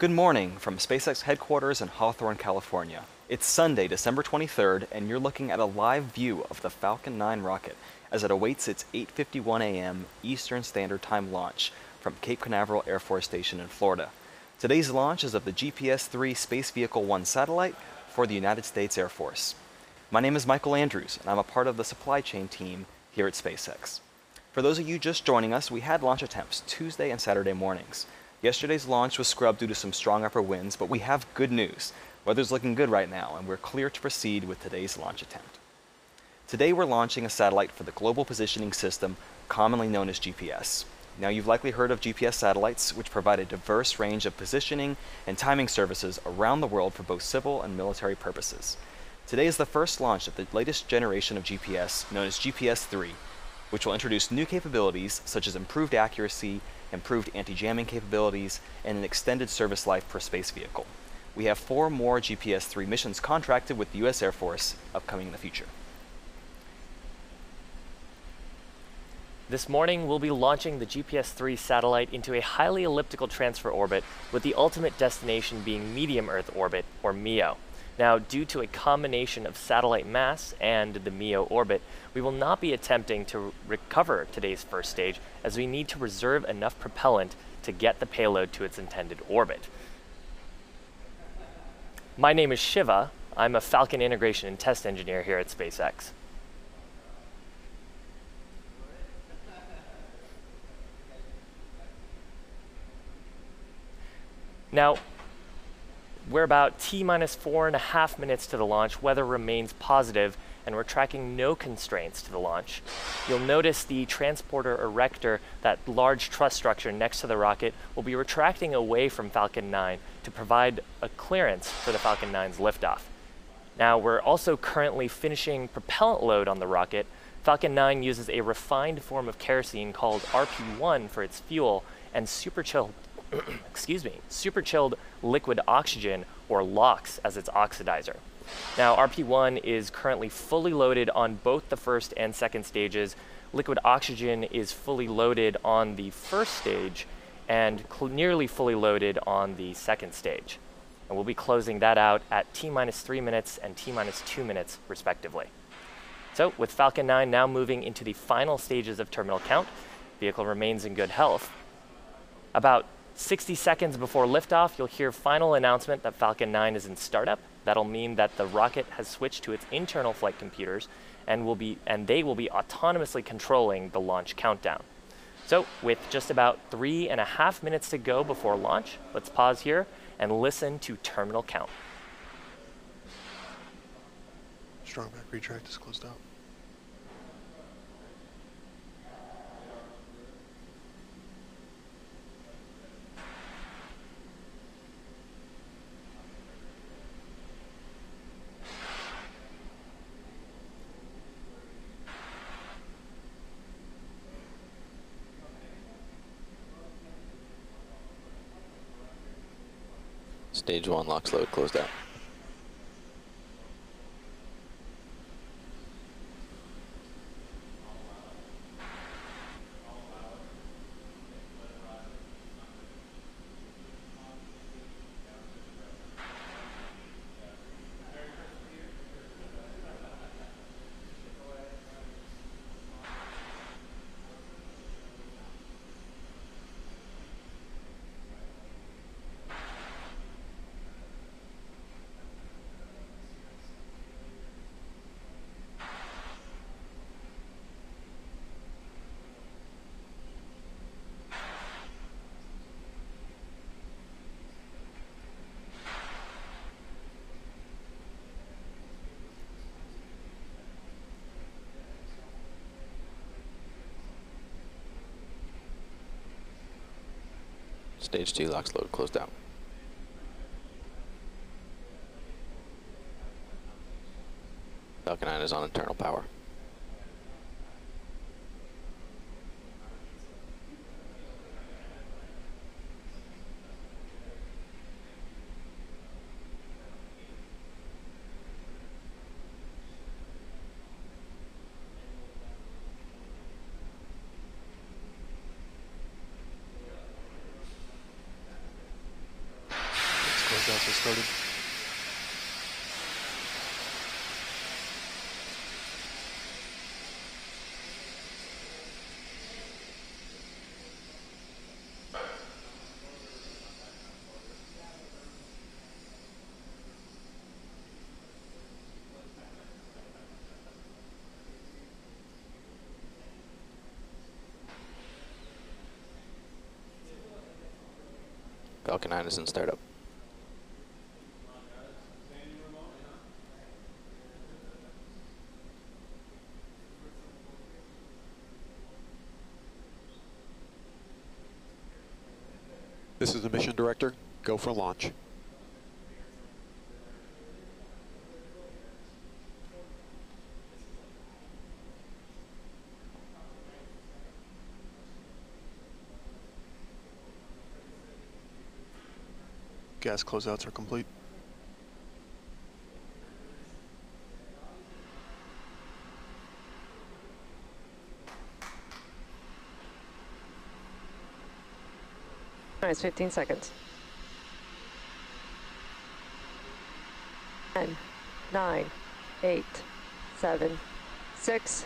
Good morning from SpaceX headquarters in Hawthorne, California. It's Sunday, December 23rd, and you're looking at a live view of the Falcon 9 rocket as it awaits its 8:51 a.m. Eastern Standard Time launch from Cape Canaveral Air Force Station in Florida. Today's launch is of the GPS-3 Space Vehicle 1 satellite for the United States Air Force. My name is Michael Andrews, and I'm a part of the supply chain team here at SpaceX. For those of you just joining us, we had launch attempts Tuesday and Saturday mornings. Yesterday's launch was scrubbed due to some strong upper winds, but we have good news. Weather's looking good right now, and we're clear to proceed with today's launch attempt. Today we're launching a satellite for the Global Positioning System, commonly known as GPS. Now you've likely heard of GPS satellites, which provide a diverse range of positioning and timing services around the world for both civil and military purposes. Today is the first launch of the latest generation of GPS, known as GPS-3, which will introduce new capabilities such as improved accuracy, improved anti-jamming capabilities, and an extended service life per space vehicle. We have 4 more GPS-3 missions contracted with the U.S. Air Force upcoming in the future. This morning, we'll be launching the GPS-3 satellite into a highly elliptical transfer orbit, with the ultimate destination being Medium Earth Orbit, or MEO. Now, due to a combination of satellite mass and the MEO orbit, we will not be attempting to recover today's first stage, as we need to reserve enough propellant to get the payload to its intended orbit. My name is Shiva. I'm a Falcon integration and test engineer here at SpaceX. Now, we're about T-minus 4.5 minutes to the launch. Weather remains positive, and we're tracking no constraints to the launch. You'll notice the transporter erector, that large truss structure next to the rocket, will be retracting away from Falcon 9 to provide a clearance for the Falcon 9's liftoff. Now, we're also currently finishing propellant load on the rocket. Falcon 9 uses a refined form of kerosene called RP1 for its fuel, and super chilled liquid oxygen, or LOX, as its oxidizer. Now, RP1 is currently fully loaded on both the first and second stages. Liquid oxygen is fully loaded on the first stage and nearly fully loaded on the second stage. And we'll be closing that out at T-minus 3 minutes and T-minus 2 minutes, respectively. So, with Falcon 9 now moving into the final stages of terminal count, the vehicle remains in good health. About 60 seconds before liftoff, you'll hear final announcement that Falcon 9 is in startup. That'll mean that the rocket has switched to its internal flight computers and they will be autonomously controlling the launch countdown. So, with just about 3.5 minutes to go before launch, let's pause here and listen to terminal count. Strong back retract is closed out. Stage 1 LOX load closed out. Stage 2 LOX load closed out. Falcon 9 is on internal power. Closeouts have started. Falcon 9 is in startup. This is the mission director. Go for launch. Gas closeouts are complete. Nice, 15 seconds. 10, 9, 8, 7, 6,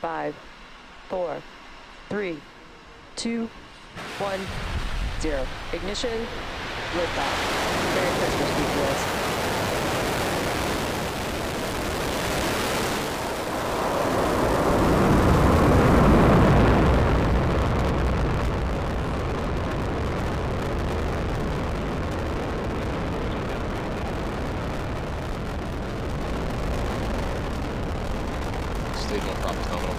5, 4, 3, 2, 1, 0. Ignition, liftoff. Merry Christmas, GPS. Stage 1 prop terminal.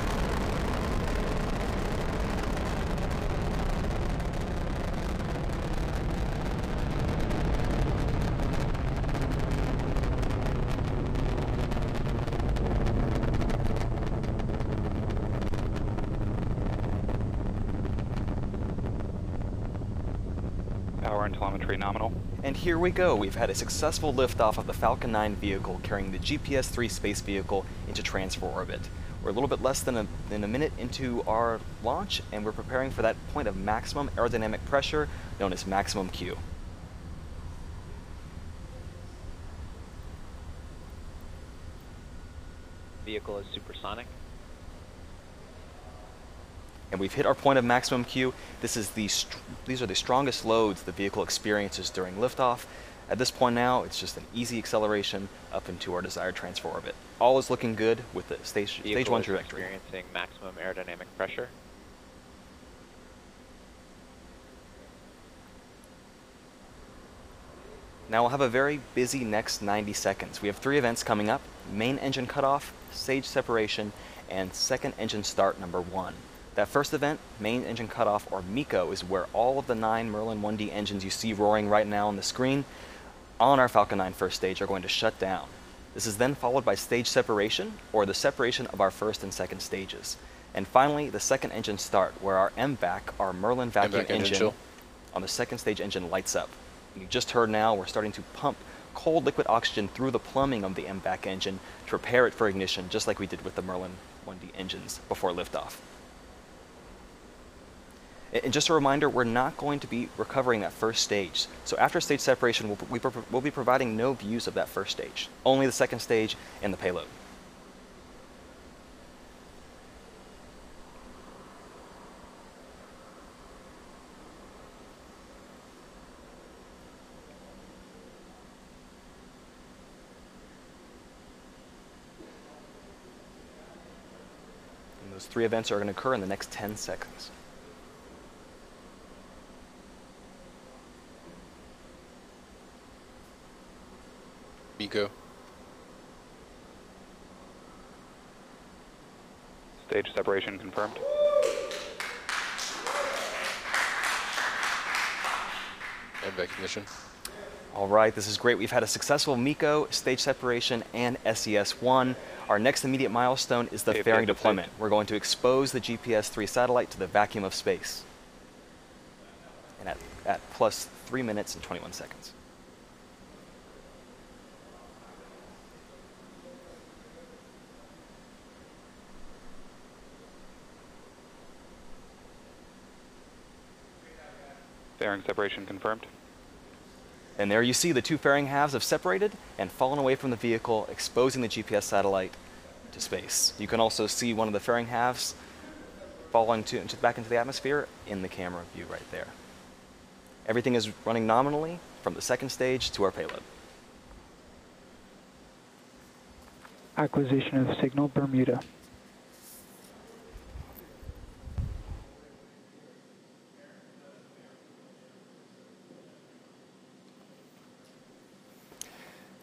Power and telemetry nominal. And here we go. We've had a successful liftoff of the Falcon 9 vehicle carrying the GPS-3 space vehicle into transfer orbit. We're a little bit less than a minute into our launch, and we're preparing for that point of maximum aerodynamic pressure known as maximum Q. Vehicle is supersonic. And we've hit our point of maximum Q. These are the strongest loads the vehicle experiences during liftoff. At this point now, it's just an easy acceleration up into our desired transfer orbit. All is looking good with the stage 1 trajectory. Experiencing maximum aerodynamic pressure. Now we'll have a very busy next 90 seconds. We have 3 events coming up: main engine cutoff, stage separation, and second engine start number 1. That first event, main engine cutoff, or MECO, is where all of the 9 Merlin 1D engines you see roaring right now on the screen on our Falcon 9 first stage are going to shut down. This is then followed by stage separation, or the separation of our first and second stages. And finally, the second engine start, where our MVAC, our Merlin vacuum engine, on the second stage engine lights up. You just heard now we're starting to pump cold liquid oxygen through the plumbing of the MVAC engine to prepare it for ignition, just like we did with the Merlin 1D engines before liftoff. And just a reminder, we're not going to be recovering that first stage. So after stage separation, we'll be providing no views of that first stage, only the second stage and the payload. And those 3 events are going to occur in the next 10 seconds. MECO. Stage separation confirmed. And recognition. All right, this is great. We've had a successful MECO, stage separation, and SES-1. Our next immediate milestone is the fairing deployment. We're going to expose the GPS-3 satellite to the vacuum of space. And at plus 3 minutes and 21 seconds. Fairing separation confirmed. And there you see the two fairing halves have separated and fallen away from the vehicle, exposing the GPS satellite to space. You can also see one of the fairing halves falling back into the atmosphere in the camera view right there. Everything is running nominally from the second stage to our payload. Acquisition of signal Bermuda.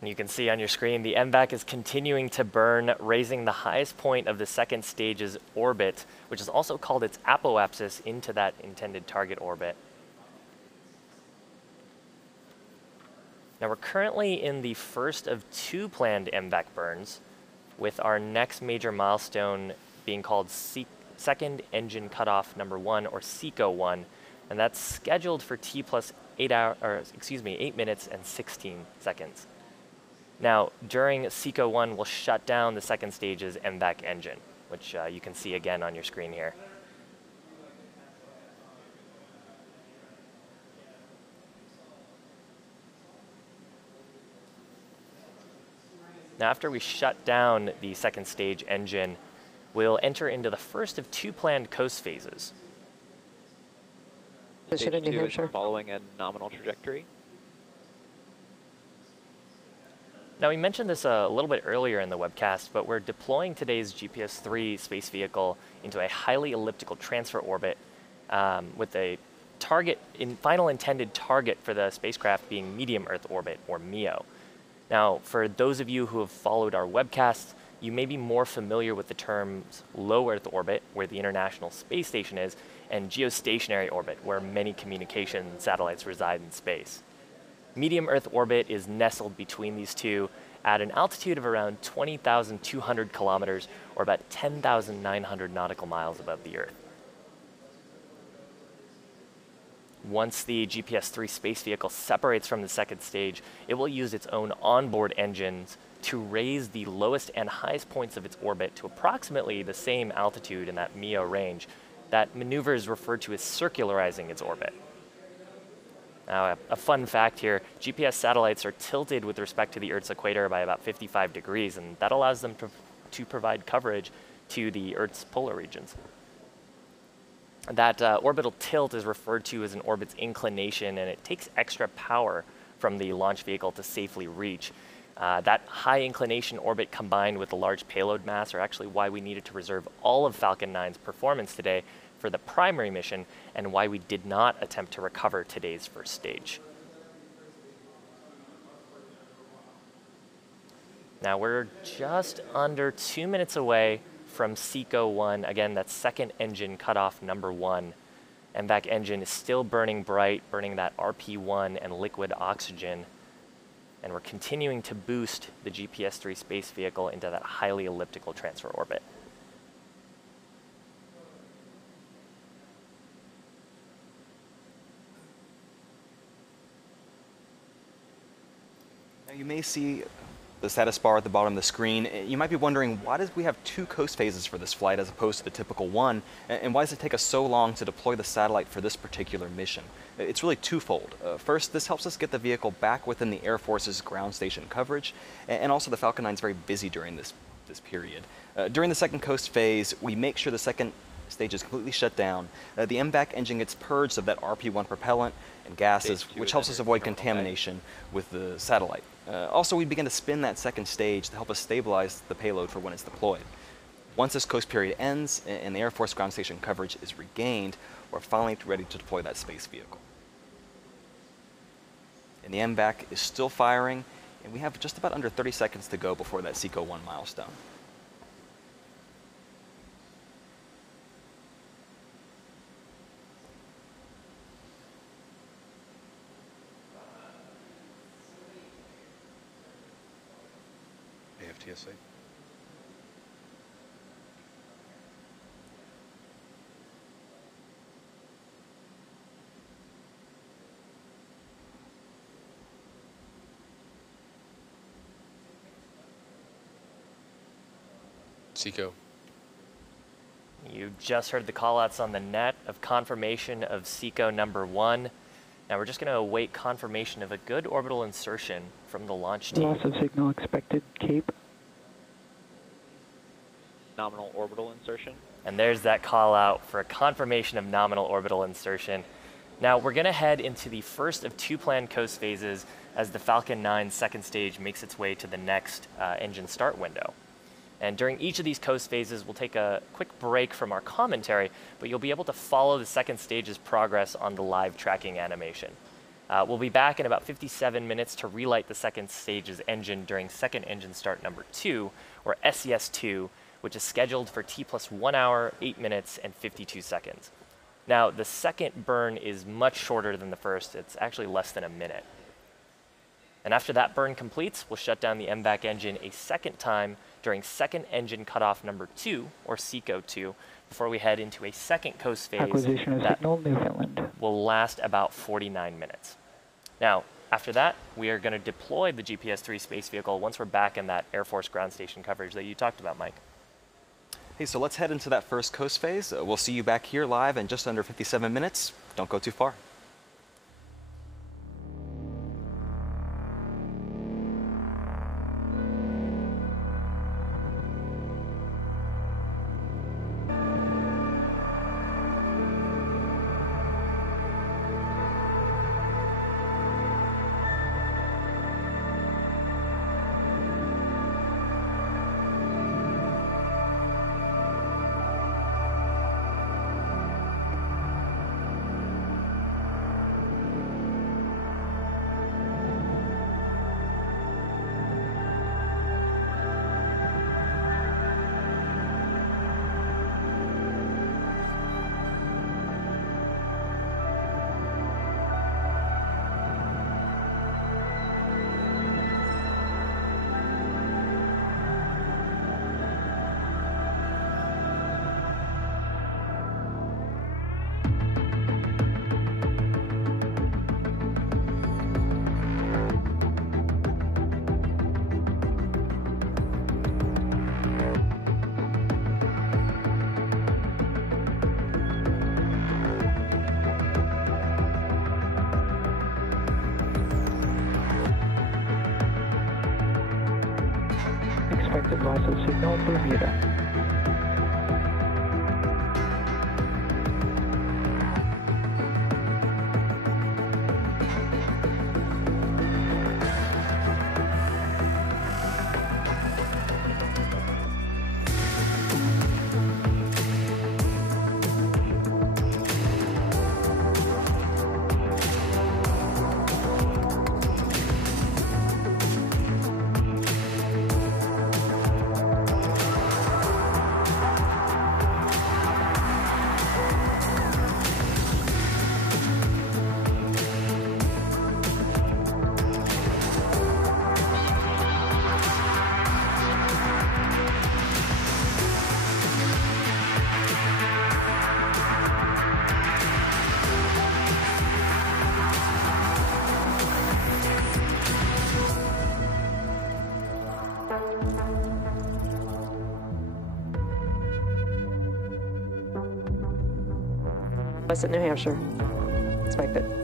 And you can see on your screen the MVAC is continuing to burn, raising the highest point of the second stage's orbit, which is also called its apoapsis, into that intended target orbit. Now we're currently in the first of two planned MVAC burns, with our next major milestone being called Second Engine Cutoff number 1, or SECO-1, and that's scheduled for T plus 8 minutes and 16 seconds. Now, during SECO-1, we'll shut down the second stage's MVAC engine, which you can see again on your screen here. Now, after we shut down the second stage engine, we'll enter into the first of two planned coast phases. Position in New Stage 2 is Hampshire. following a nominal trajectory. Now, we mentioned this a little bit earlier in the webcast, but we're deploying today's GPS-3 space vehicle into a highly elliptical transfer orbit with a final intended target for the spacecraft being medium Earth orbit, or MEO. Now, for those of you who have followed our webcasts, you may be more familiar with the terms low Earth orbit, where the International Space Station is, and geostationary orbit, where many communication satellites reside in space. Medium Earth orbit is nestled between these two at an altitude of around 20,200 kilometers, or about 10,900 nautical miles above the Earth. Once the GPS-3 space vehicle separates from the second stage, it will use its own onboard engines to raise the lowest and highest points of its orbit to approximately the same altitude in that MEO range. That maneuver is referred to as circularizing its orbit. Now, a fun fact here, GPS satellites are tilted with respect to the Earth's equator by about 55 degrees, and that allows them to provide coverage to the Earth's polar regions. That orbital tilt is referred to as an orbit's inclination, and it takes extra power from the launch vehicle to safely reach. That high inclination orbit combined with the large payload mass are actually why we needed to reserve all of Falcon 9's performance today for the primary mission, and why we did not attempt to recover today's first stage. Now we're just under 2 minutes away from SECO-1. Again, that's second engine cutoff number 1. MVAC engine is still burning bright, burning that RP1 and liquid oxygen. And we're continuing to boost the GPS-3 space vehicle into that highly elliptical transfer orbit. Now you may see the status bar at the bottom of the screen. You might be wondering, why do we have two coast phases for this flight as opposed to the typical one? And why does it take us so long to deploy the satellite for this particular mission? It's really twofold. First, this helps us get the vehicle back within the Air Force's ground station coverage, and also the Falcon 9 is very busy during this period. During the second coast phase, we make sure the second stage is completely shut down. The MVAC engine gets purged of that RP1 propellant and gases, which helps us avoid contamination with the satellite. Also, we begin to spin that second stage to help us stabilize the payload for when it's deployed. Once this coast period ends and the Air Force ground station coverage is regained, we're finally ready to deploy that space vehicle. And the MVAC is still firing, and we have just about under 30 seconds to go before that SECO-1 milestone. AFTSA. SECO. You just heard the callouts on the net of confirmation of SECO number 1. Now we're just going to await confirmation of a good orbital insertion from the launch team. Loss of signal expected, Cape. Nominal orbital insertion. And there's that call out for a confirmation of nominal orbital insertion. Now we're going to head into the first of 2 planned coast phases as the Falcon 9 second stage makes its way to the next engine start window. And during each of these coast phases, we'll take a quick break from our commentary, but you'll be able to follow the second stage's progress on the live tracking animation. We'll be back in about 57 minutes to relight the second stage's engine during second engine start number 2, or SES2, which is scheduled for T plus 1 hour, 8 minutes, and 52 seconds. Now, the second burn is much shorter than the first. It's actually less than a minute. And after that burn completes, we'll shut down the MVAC engine a second time during second engine cutoff number 2, or SECO2, before we head into a second coast phase Acquisition of that signal, Newfoundland. will last about 49 minutes. Now, after that, we are going to deploy the GPS-3 space vehicle once we're back in that Air Force ground station coverage that you talked about, Mike. Hey, so let's head into that first coast phase. We'll see you back here live in just under 57 minutes. Don't go too far. Expected loss of signal, Bermuda. West New Hampshire. Expected.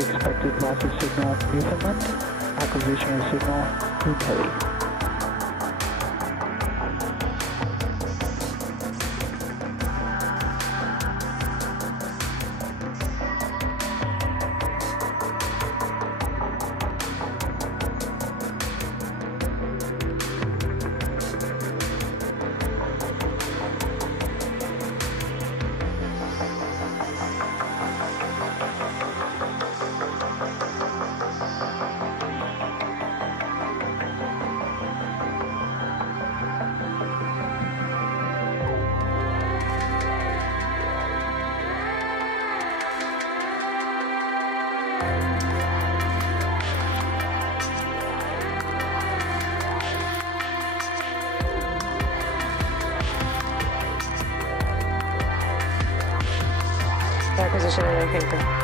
Expected loss of signal Newfoundland. Acquisition of signal Untitled. Acquisition and paper.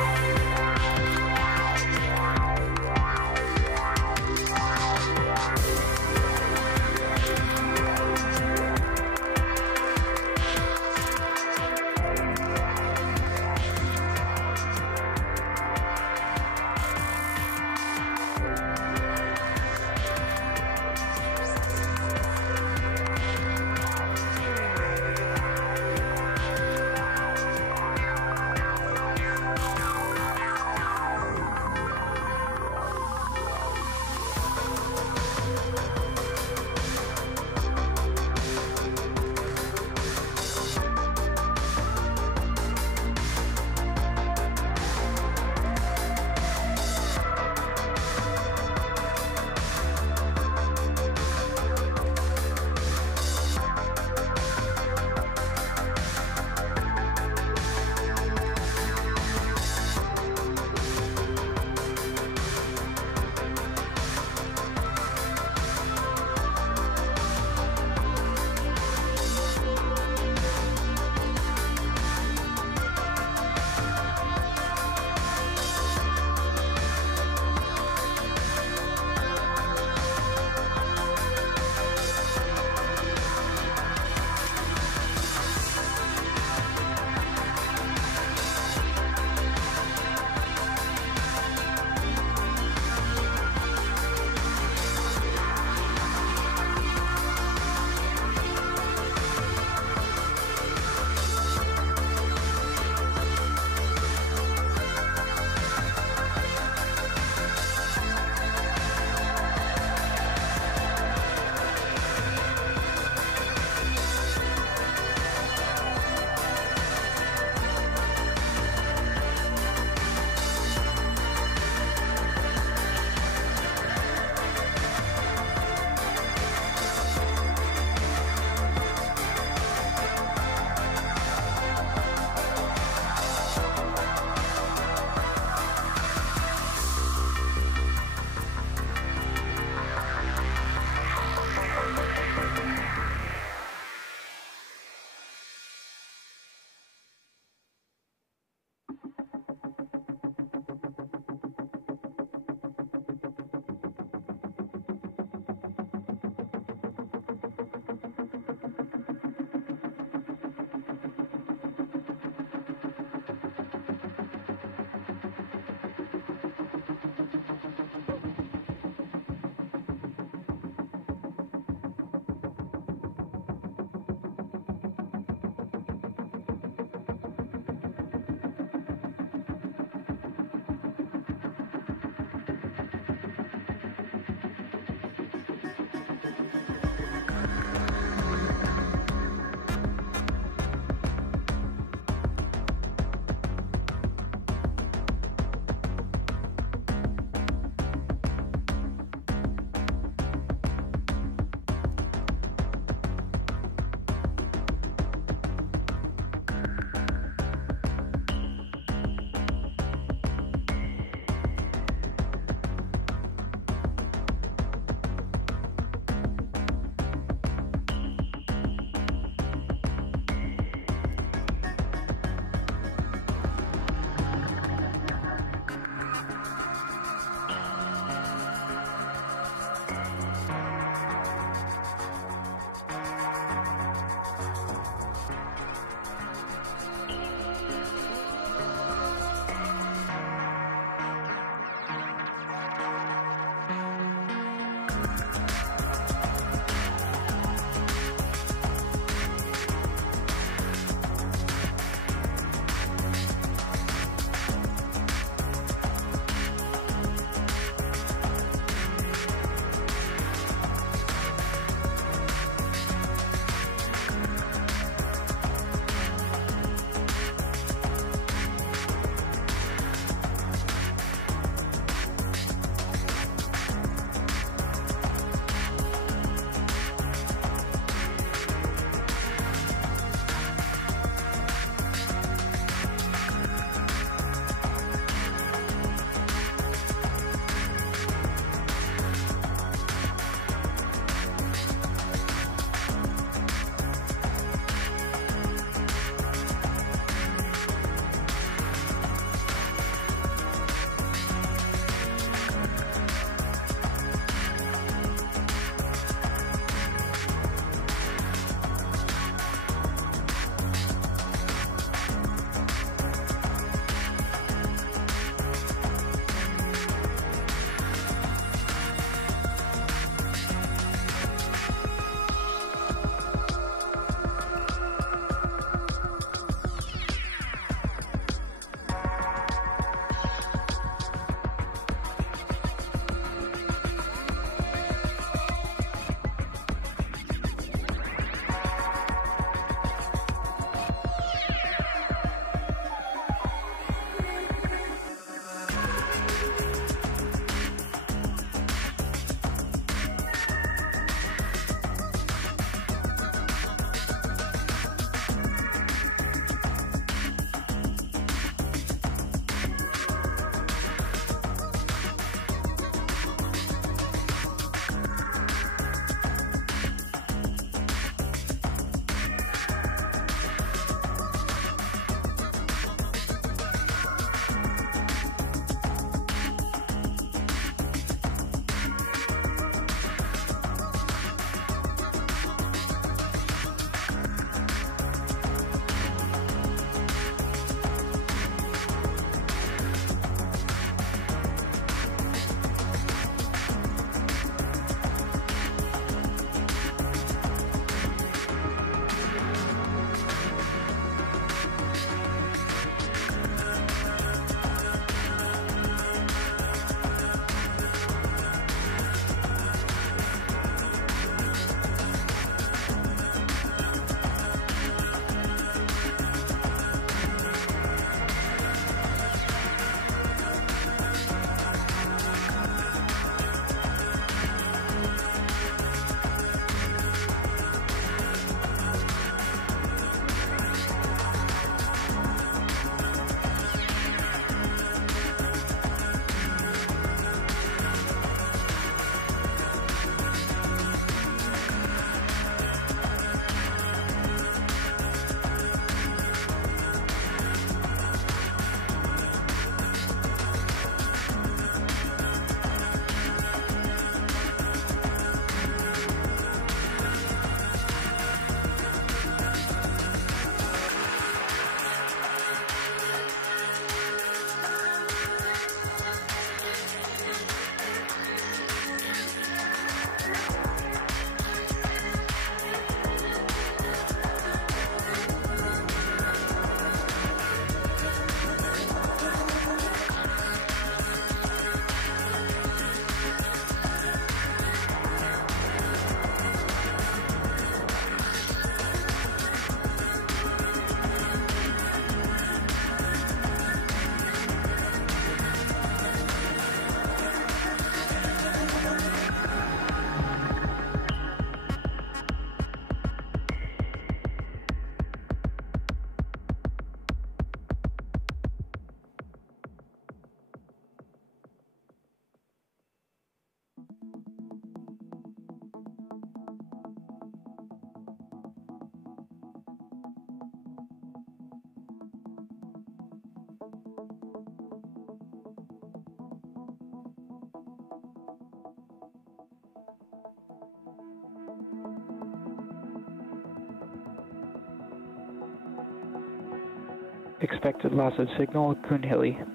Expected loss of signal, Kunhili.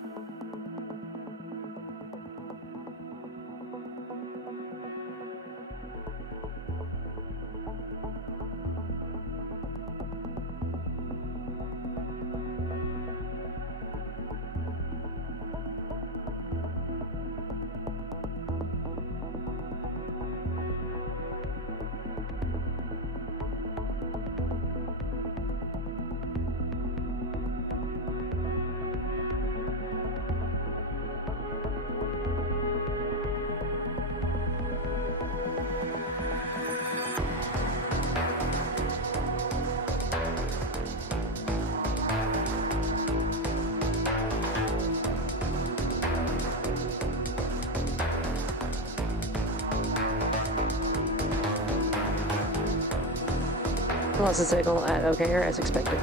Loss of signal at OK Air as expected.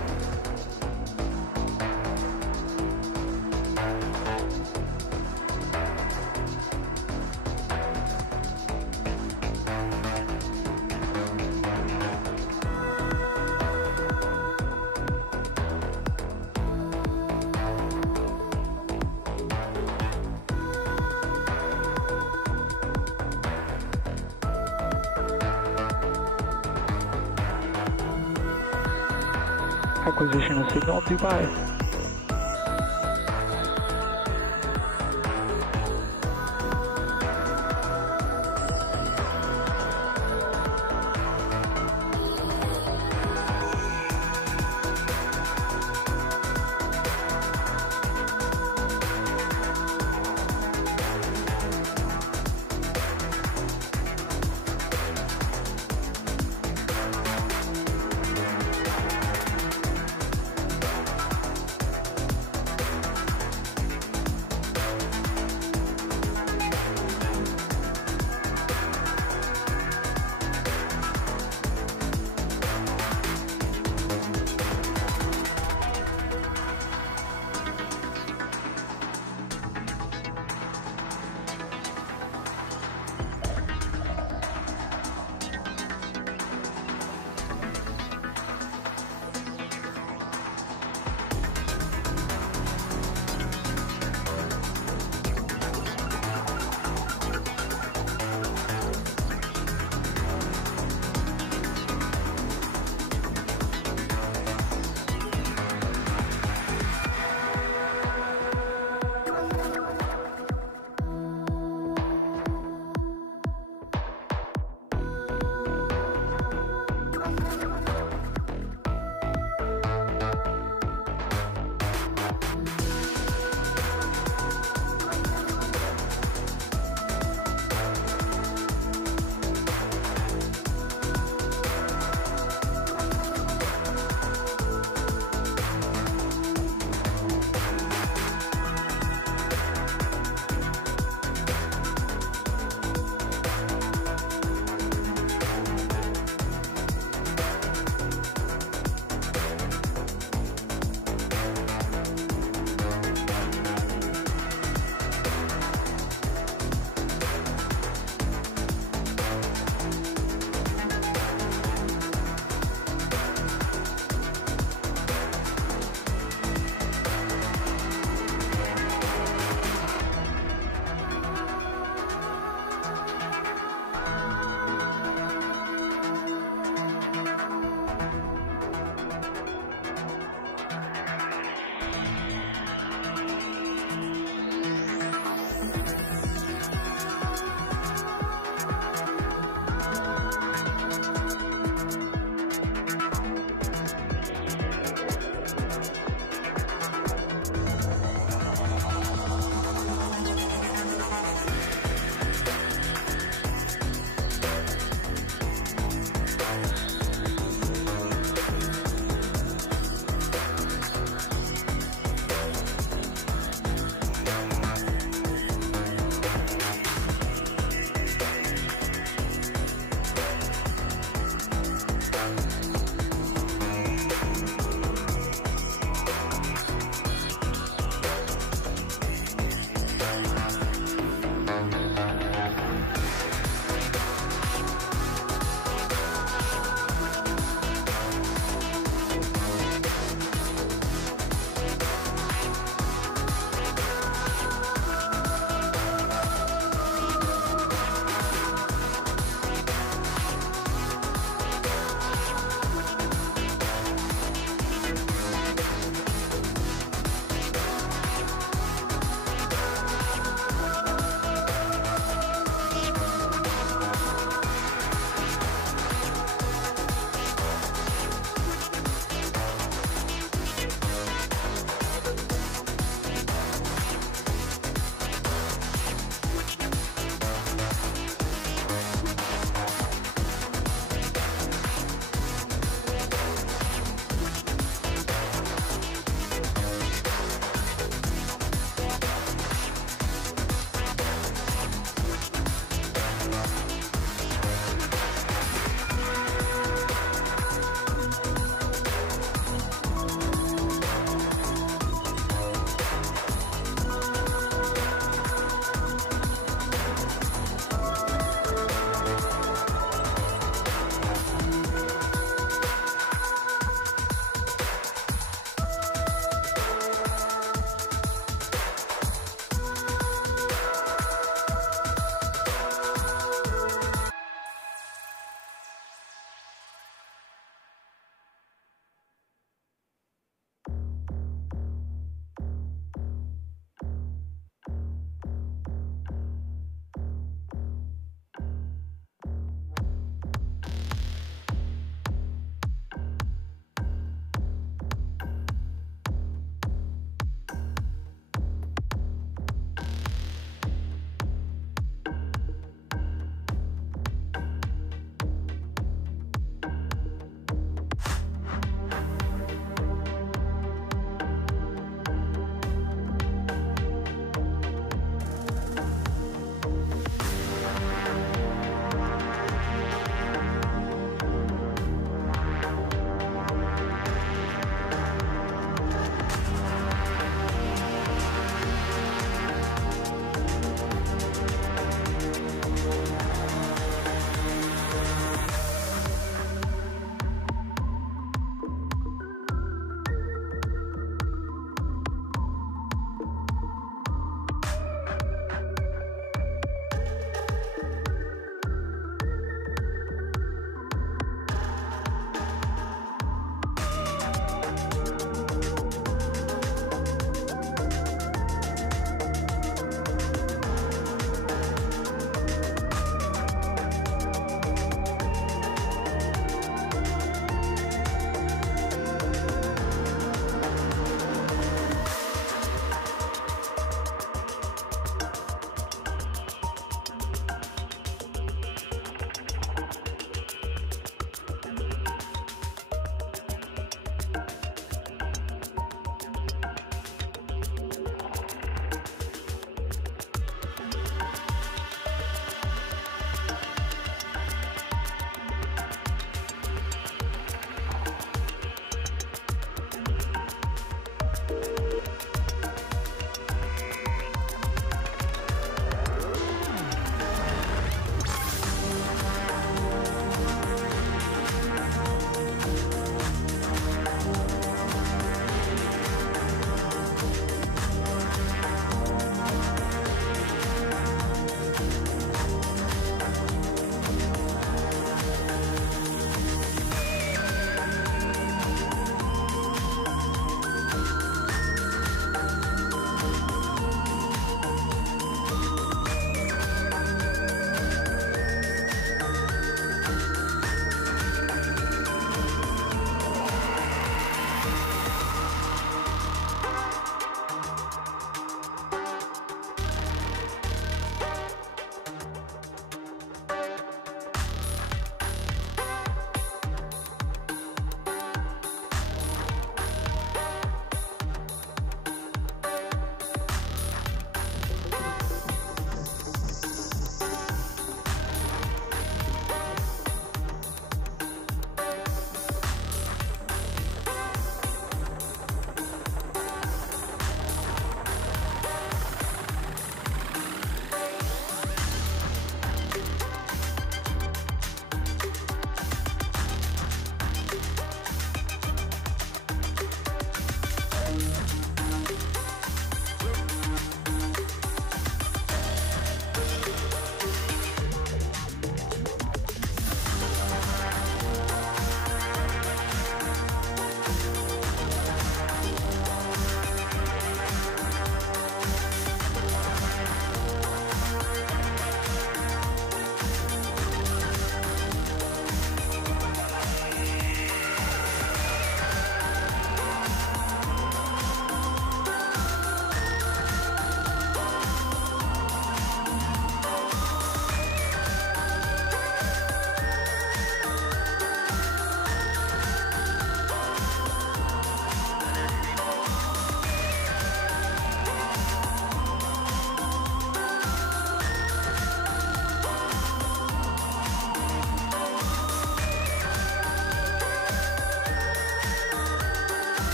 Acquisition of signal, Dubai.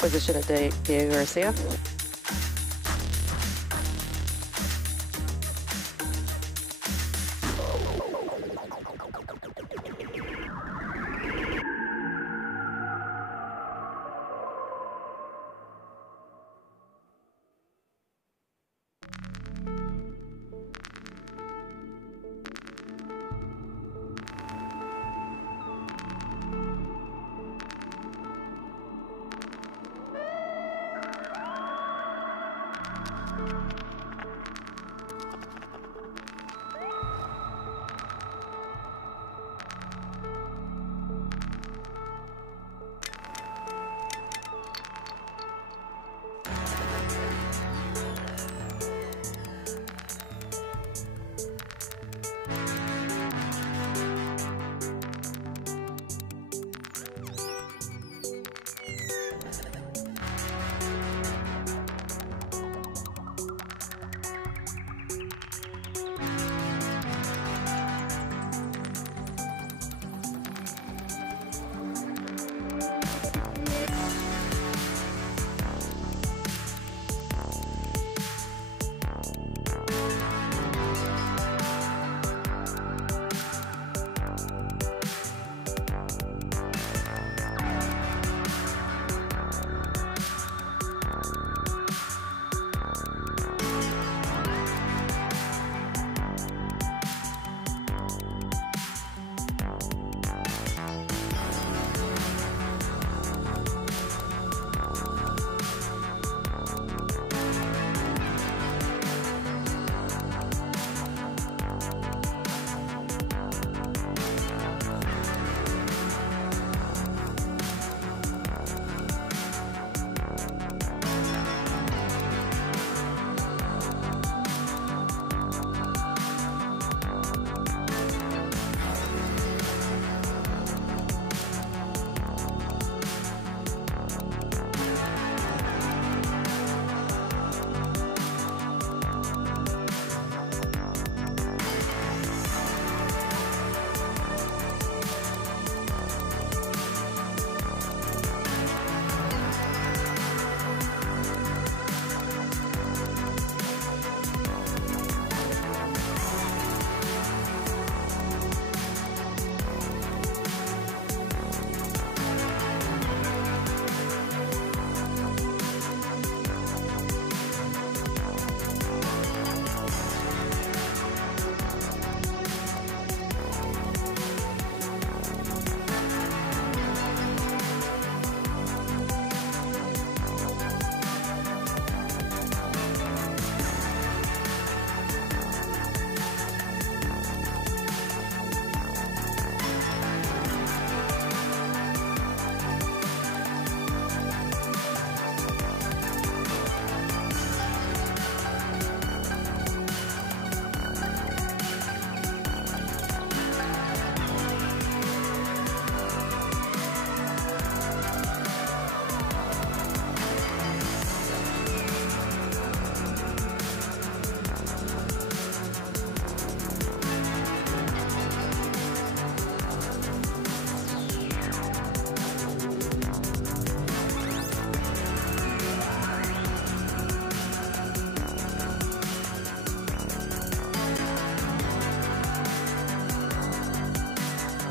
Position at Diego Garcia.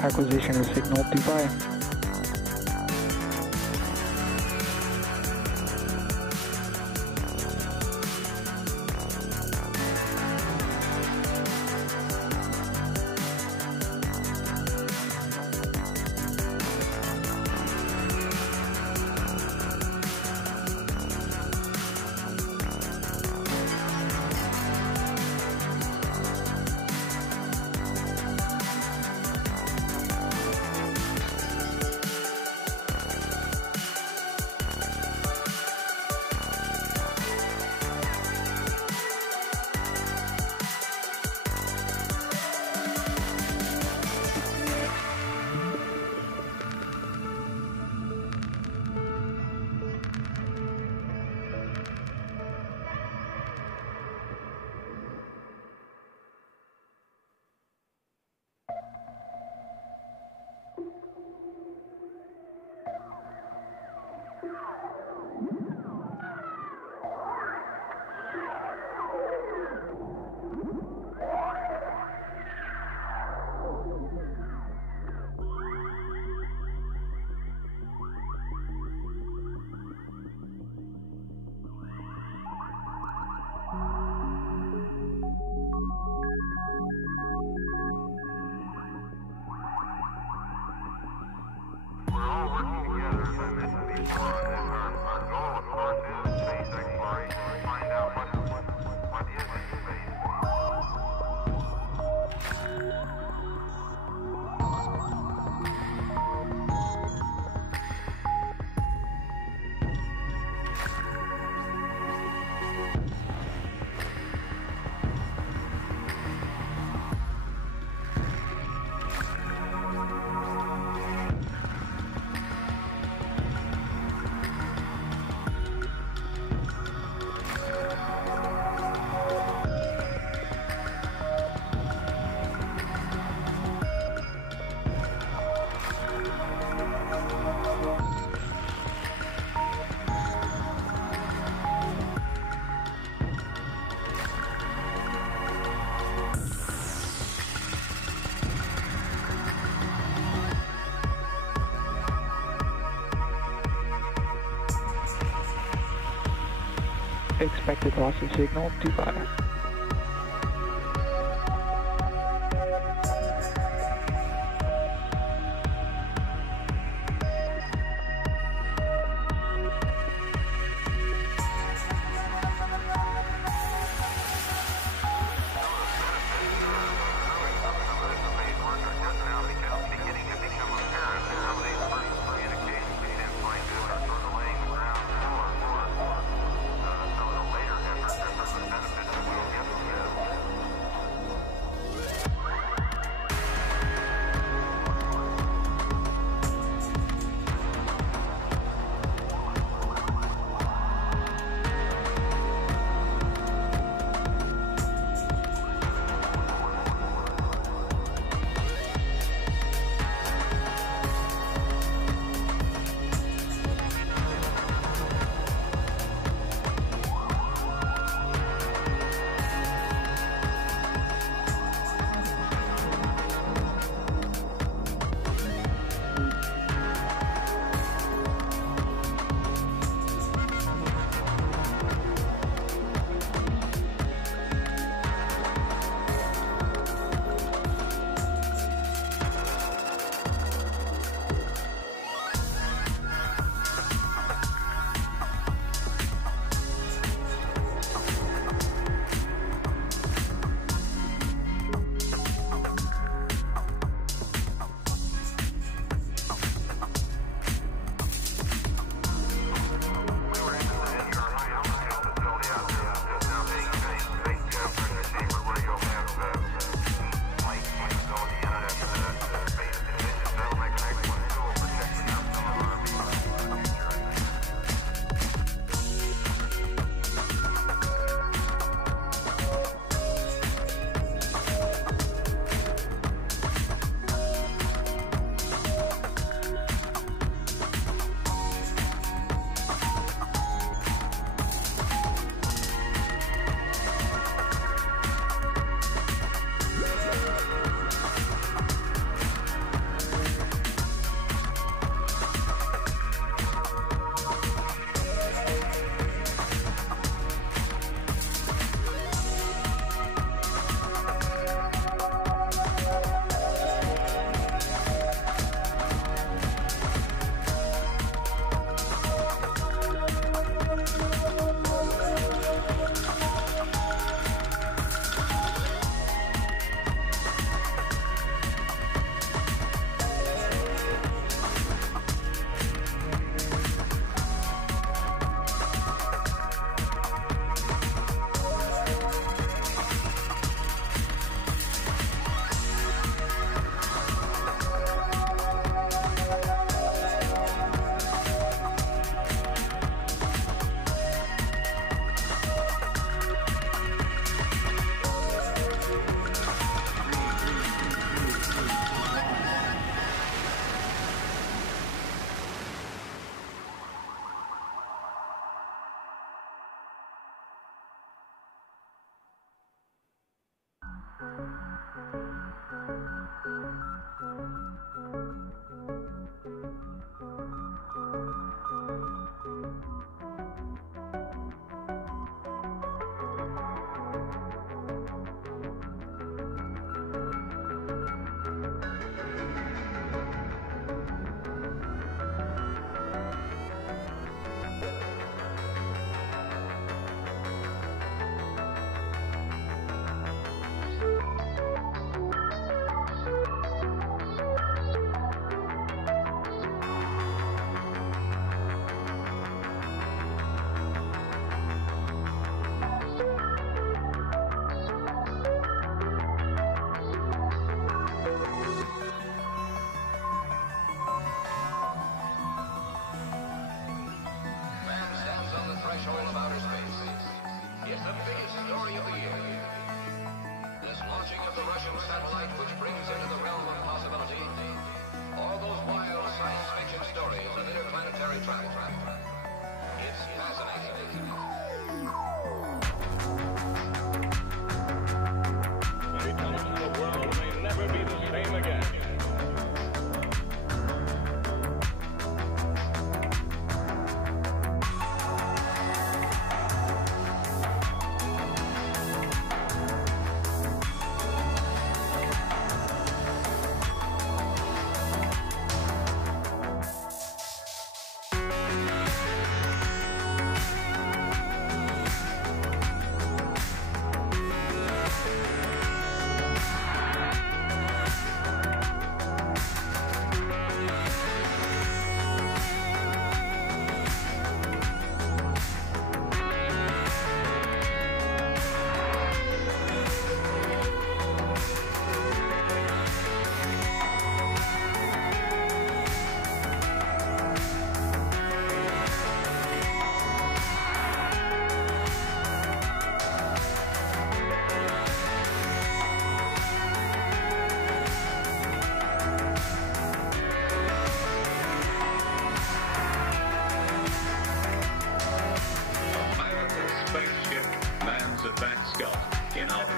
Acquisition of signal Dubai. Expected loss of signal Dubai.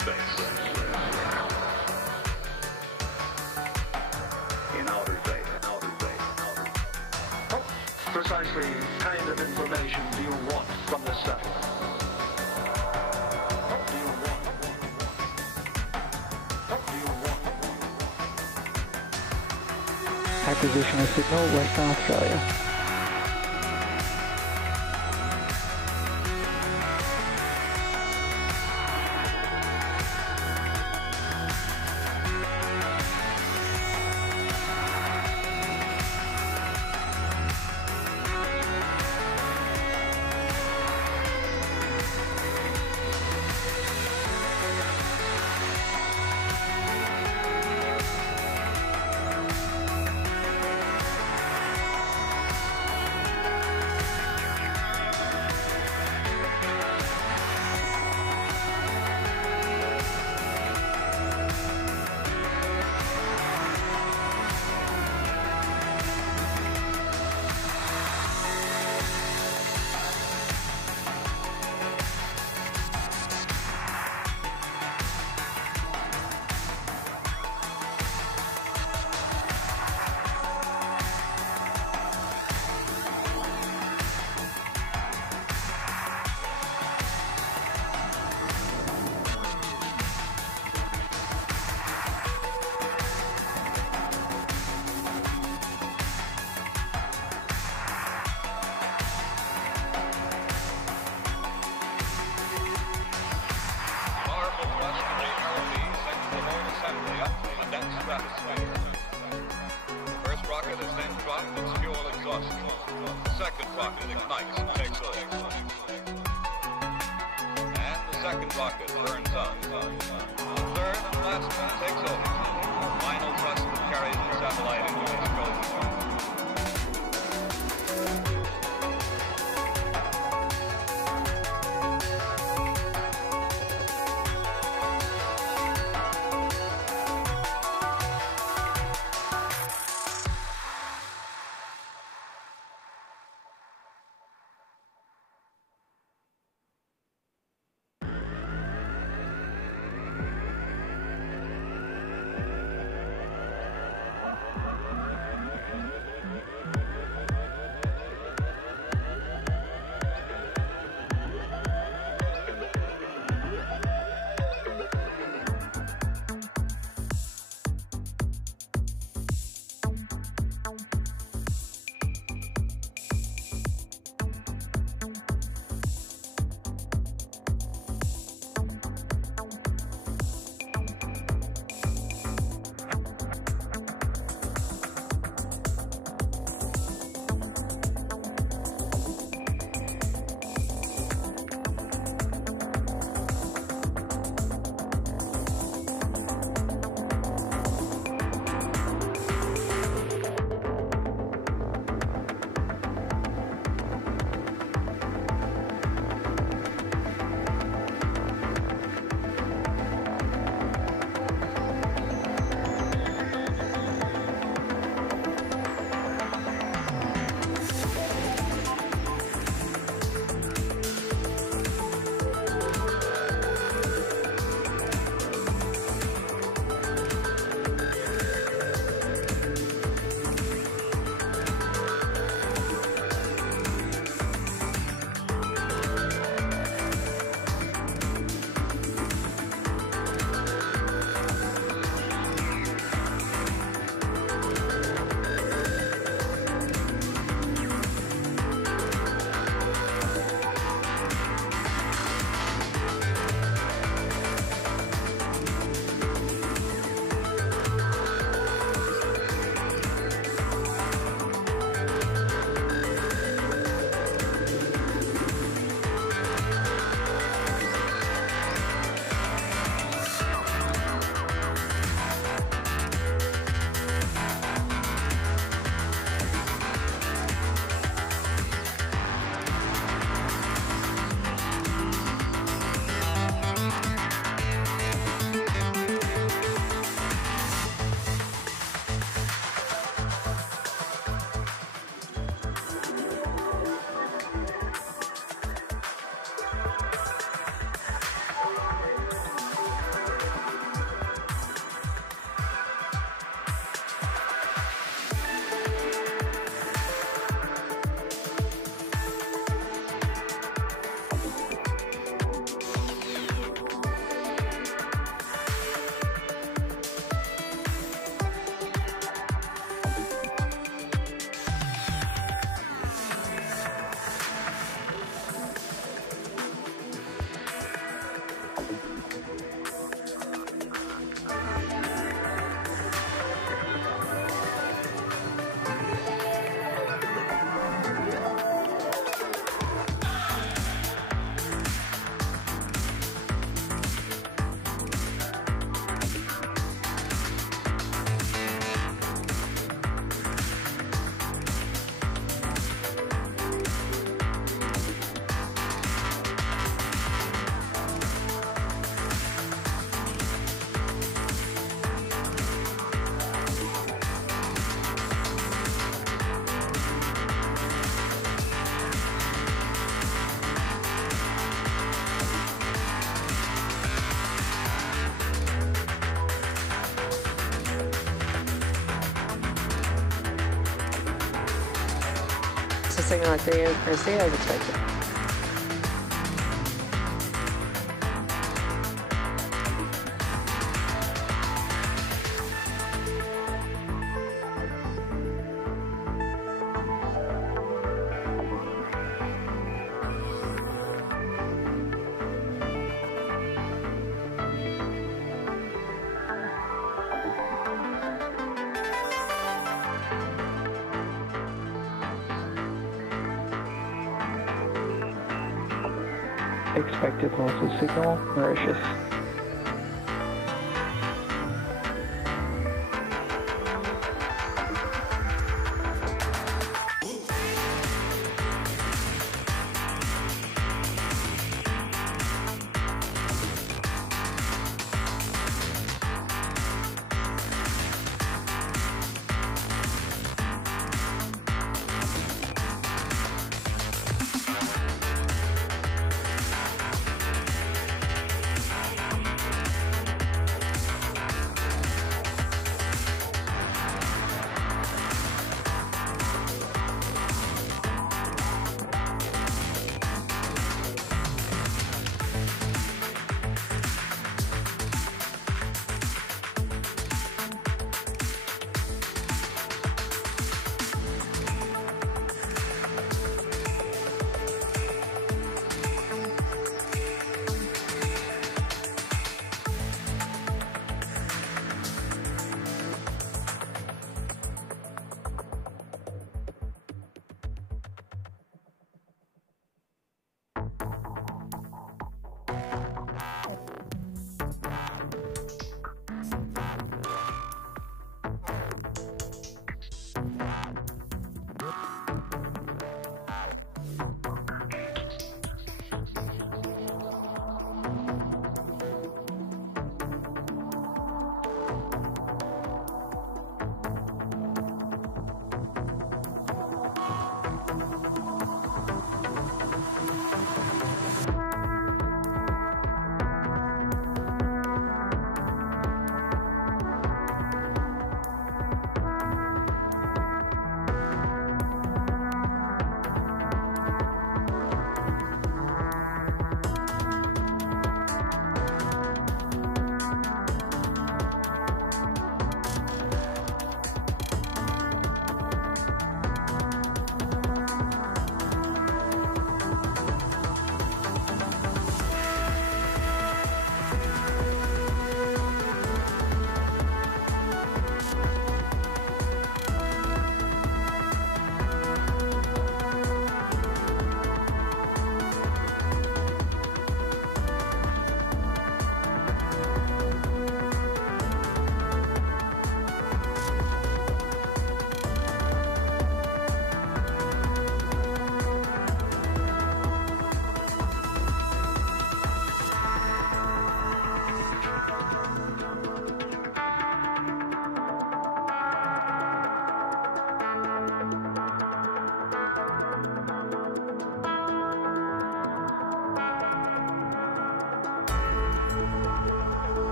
space. In outer space. What precisely kind of information do you want from the study? What do you want? What do you want? Acquisition of signal, Western Australia. signal at Diego Garcia as expected. Expected loss of signal, Mauritius.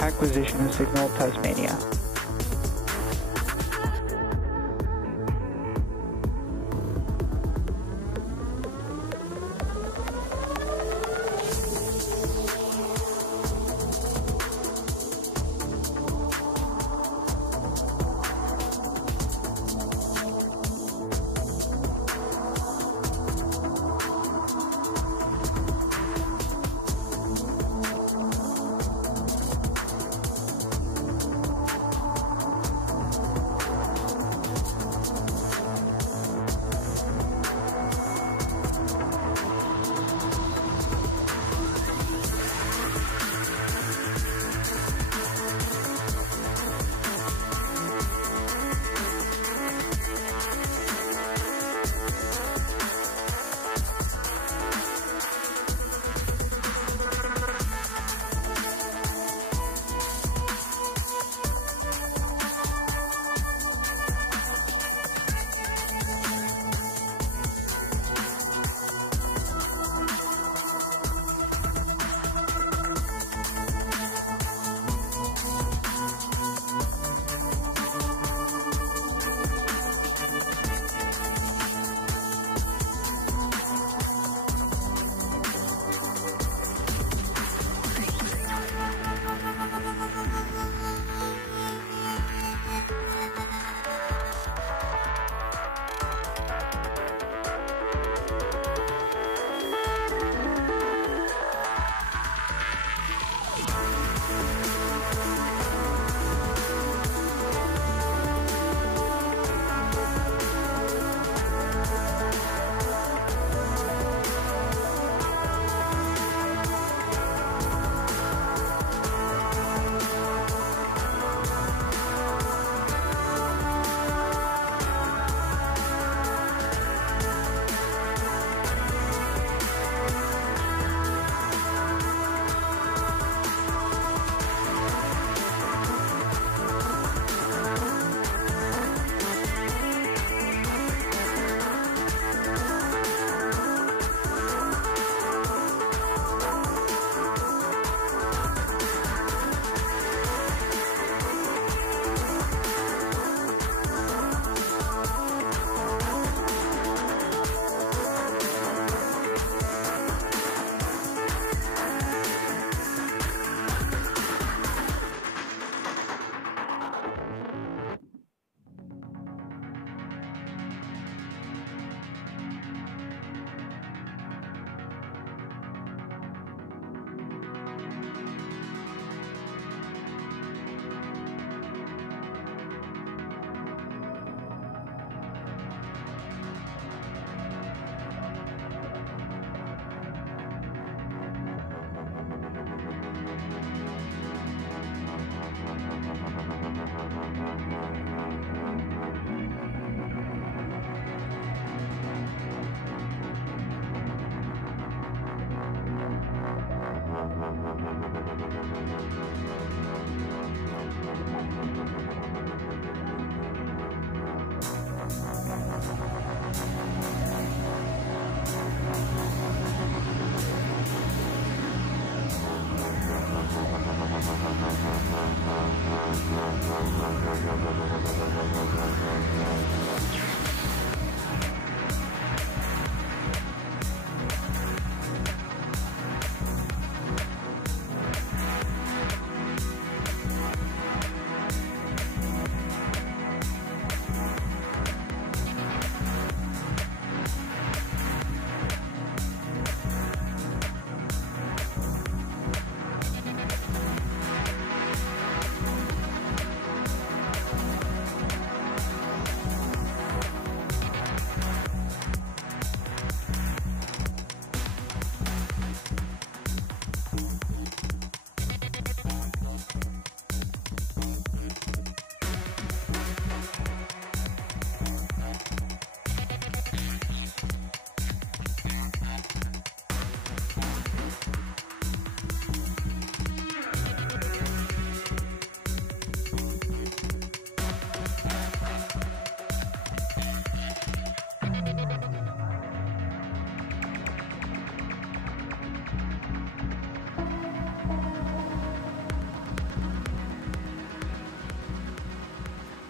Acquisition of signal, Tasmania.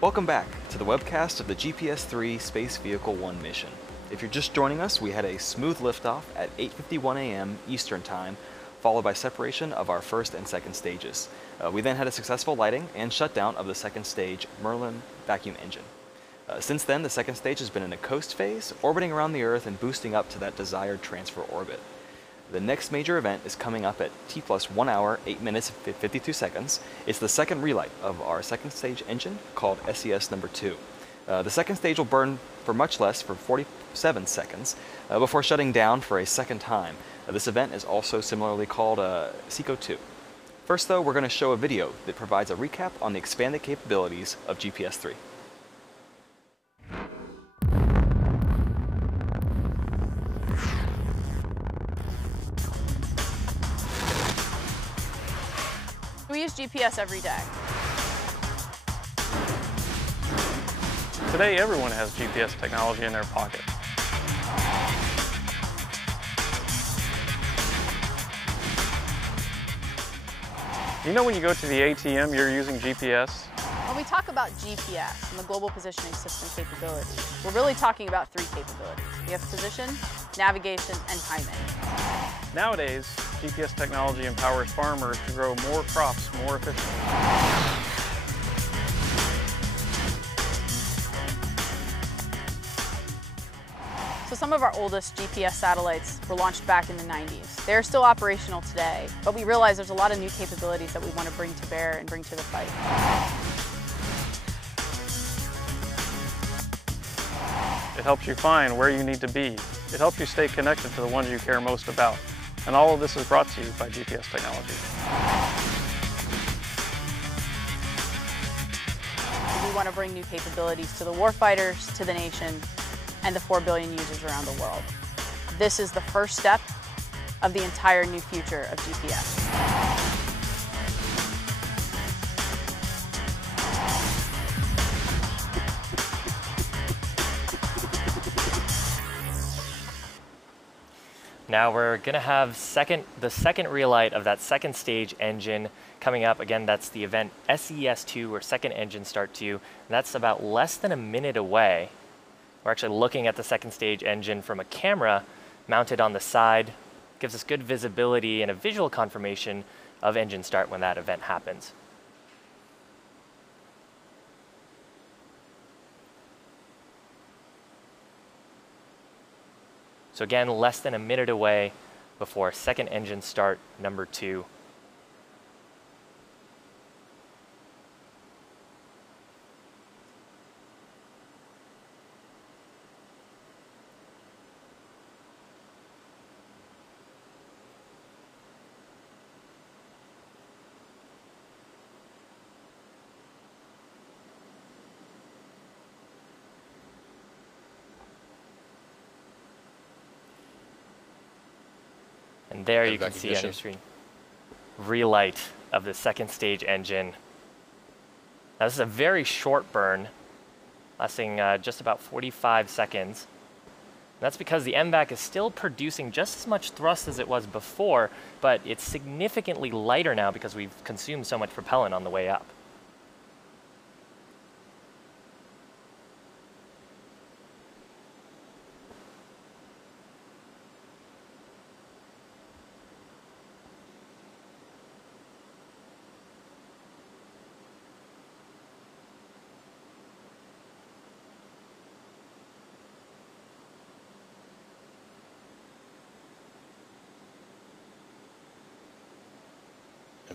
Welcome back to the webcast of the GPS-3 Space Vehicle 1 mission. If you're just joining us, we had a smooth liftoff at 8:51 a.m. Eastern Time, followed by separation of our first and second stages. We then had a successful lighting and shutdown of the second stage Merlin vacuum engine. Since then, the second stage has been in a coast phase, orbiting around the Earth and boosting up to that desired transfer orbit. The next major event is coming up at T+1 hour, 8 minutes, 52 seconds. It's the second relight of our second stage engine called SES number 2. The second stage will burn for much less, for 47 seconds, before shutting down for a second time. This event is also similarly called SECO 2. First though, we're going to show a video that provides a recap on the expanded capabilities of GPS-3. We use GPS every day. Today, everyone has GPS technology in their pocket. You know when you go to the ATM, you're using GPS? When we talk about GPS and the Global Positioning System capability, we're really talking about three capabilities. We have position, navigation, and timing. Nowadays, GPS technology empowers farmers to grow more crops more efficiently. So some of our oldest GPS satellites were launched back in the 90s. They're still operational today, but we realize there's a lot of new capabilities that we want to bring to bear and bring to the fight. It helps you find where you need to be. It helps you stay connected to the ones you care most about. And all of this is brought to you by GPS technology. We want to bring new capabilities to the warfighters, to the nation, and the 4 billion users around the world. This is the first step of the entire new future of GPS. Now we're going to have the second relight of that second stage engine coming up. Again, that's the event SES2, or second engine start 2. And that's about less than a minute away. We're actually looking at the second stage engine from a camera mounted on the side. Gives us good visibility and a visual confirmation of engine start when that event happens. So again, less than a minute away before second engine start number 2. And there you can see on your screen, relight of the second stage engine. Now this is a very short burn, lasting just about 45 seconds. And that's because the MVAC is still producing just as much thrust as it was before, but it's significantly lighter now because we've consumed so much propellant on the way up.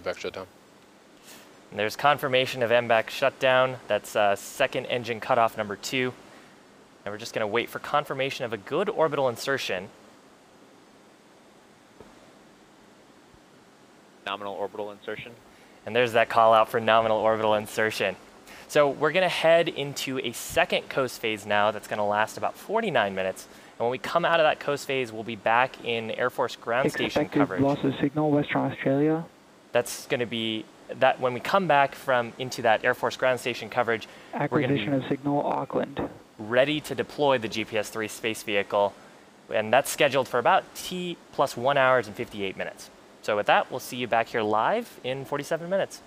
MVAC shutdown. And there's confirmation of MVAC shutdown. That's second engine cutoff number 2. And we're just going to wait for confirmation of a good orbital insertion. Nominal orbital insertion. And there's that call out for nominal orbital insertion. So we're going to head into a second coast phase now that's going to last about 49 minutes. And when we come out of that coast phase, we'll be back in Air Force ground station coverage. Loss of signal, Western Australia. That's going to be that when we come back into that Air Force ground station coverage, we're going to be of signal, Auckland. ready to deploy the GPS-3 space vehicle. And that's scheduled for about T+1 hours and 58 minutes. So with that, we'll see you back here live in 47 minutes.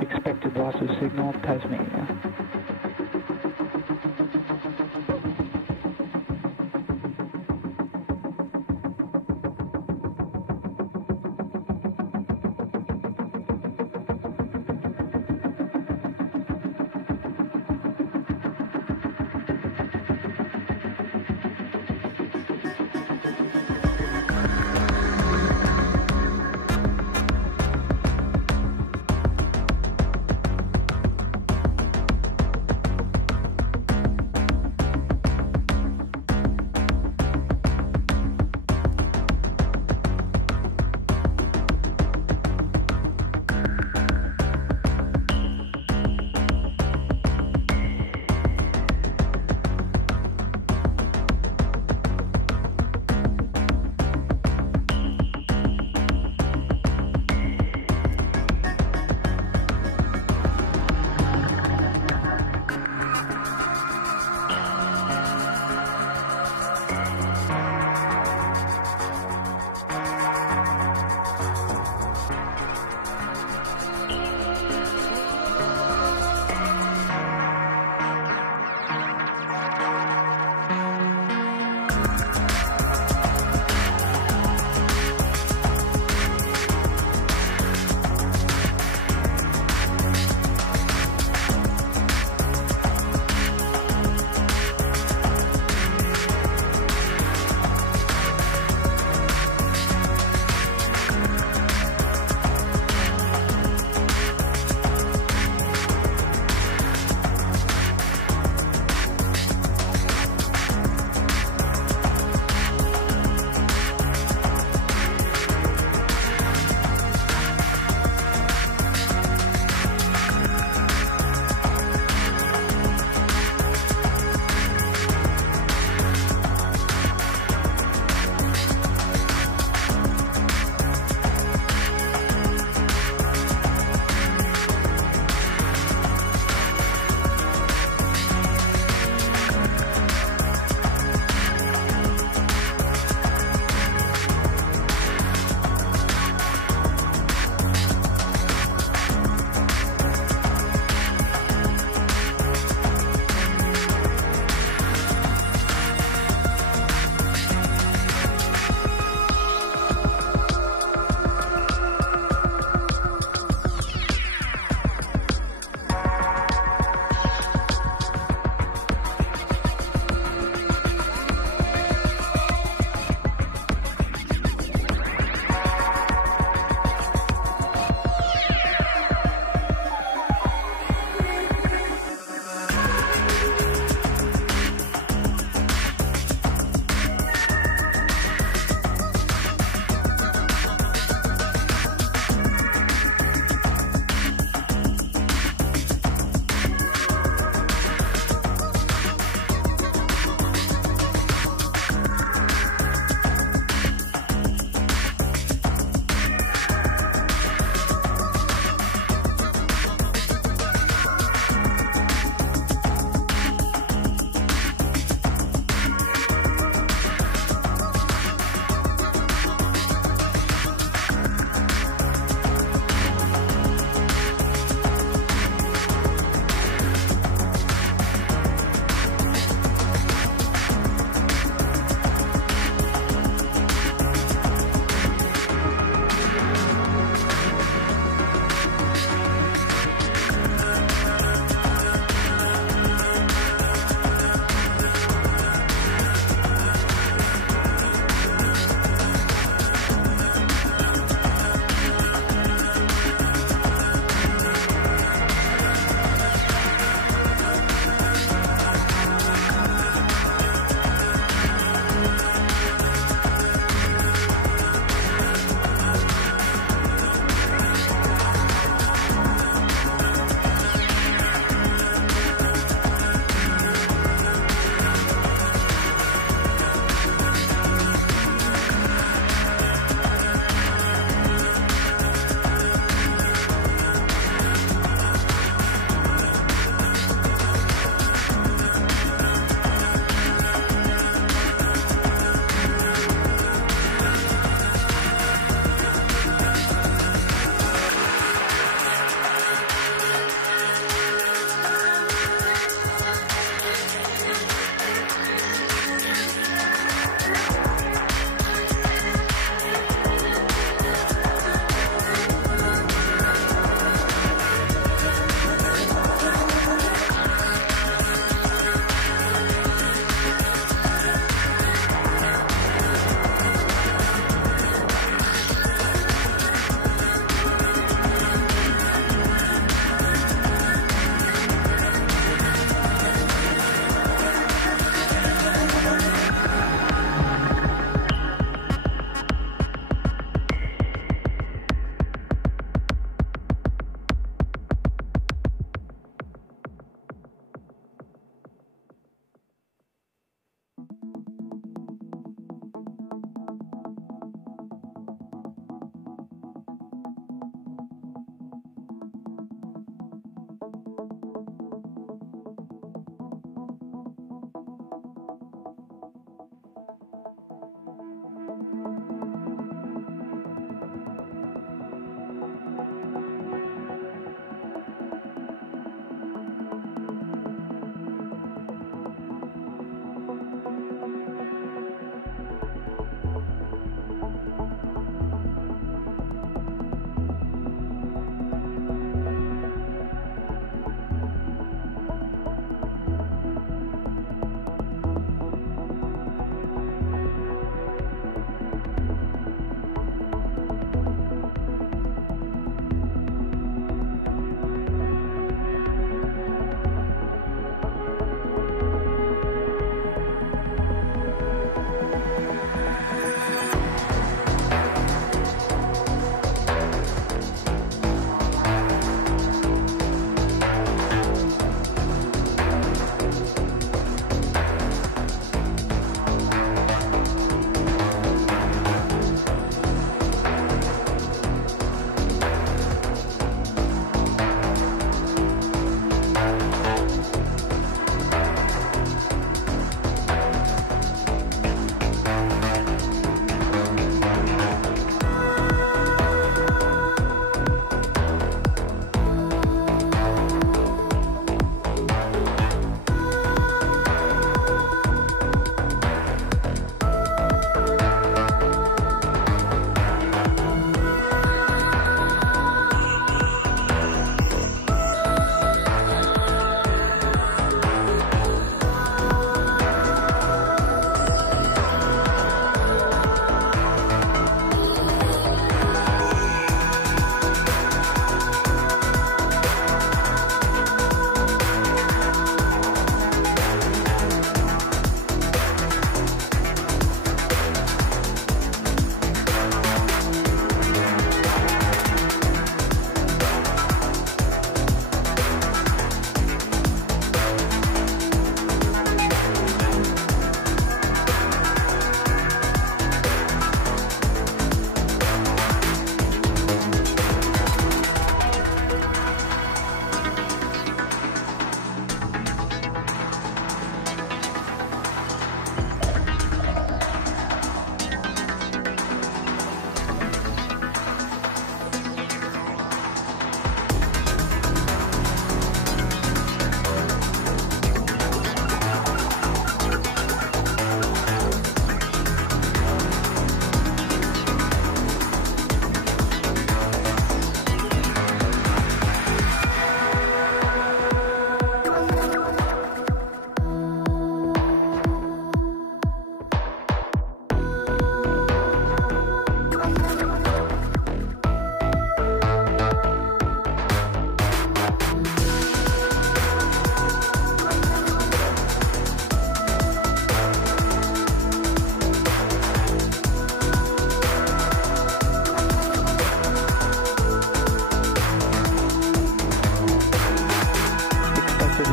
Expected loss of signal, Tasmania.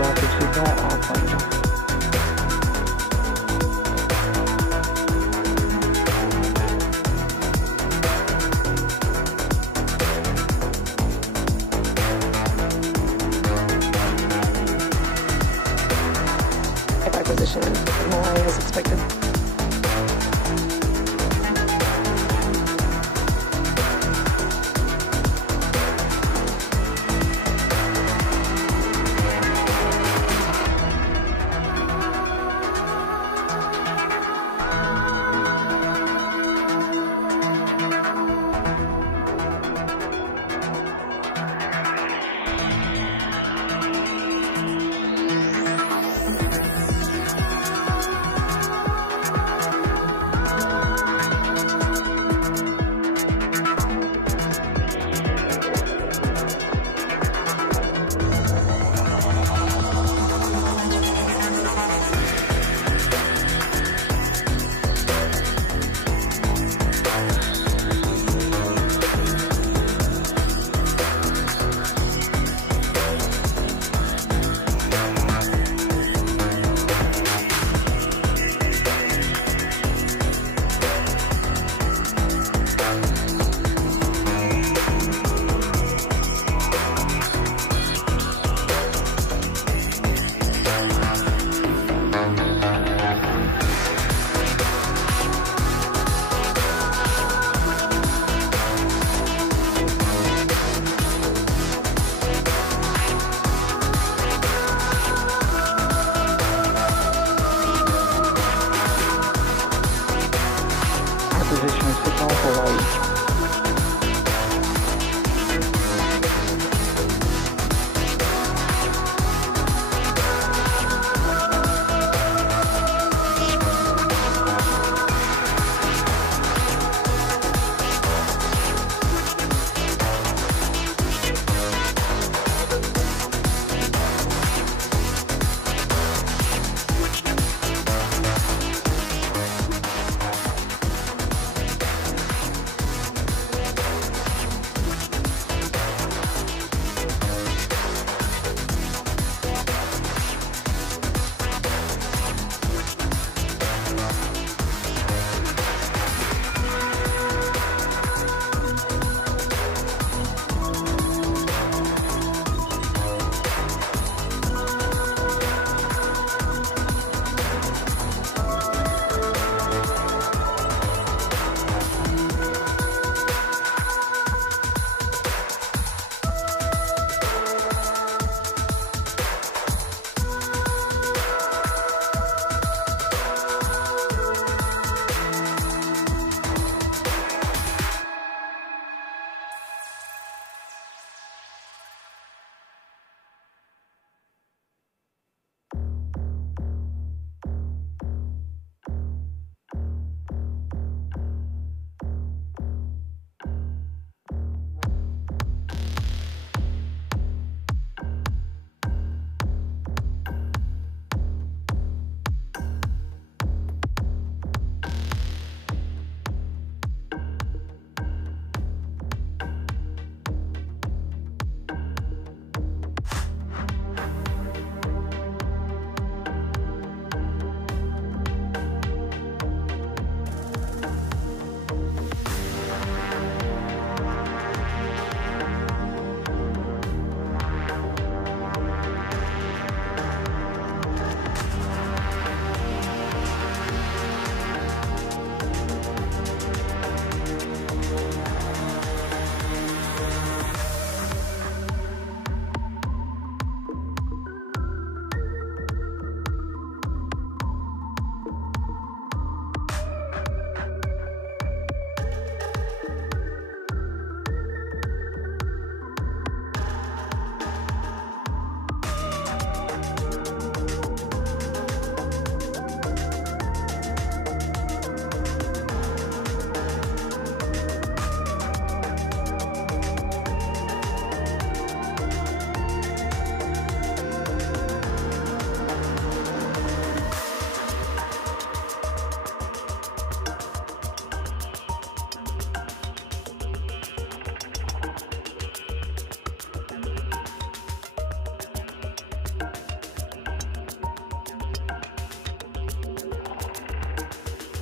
rapid signal, all planes. Position more as expected.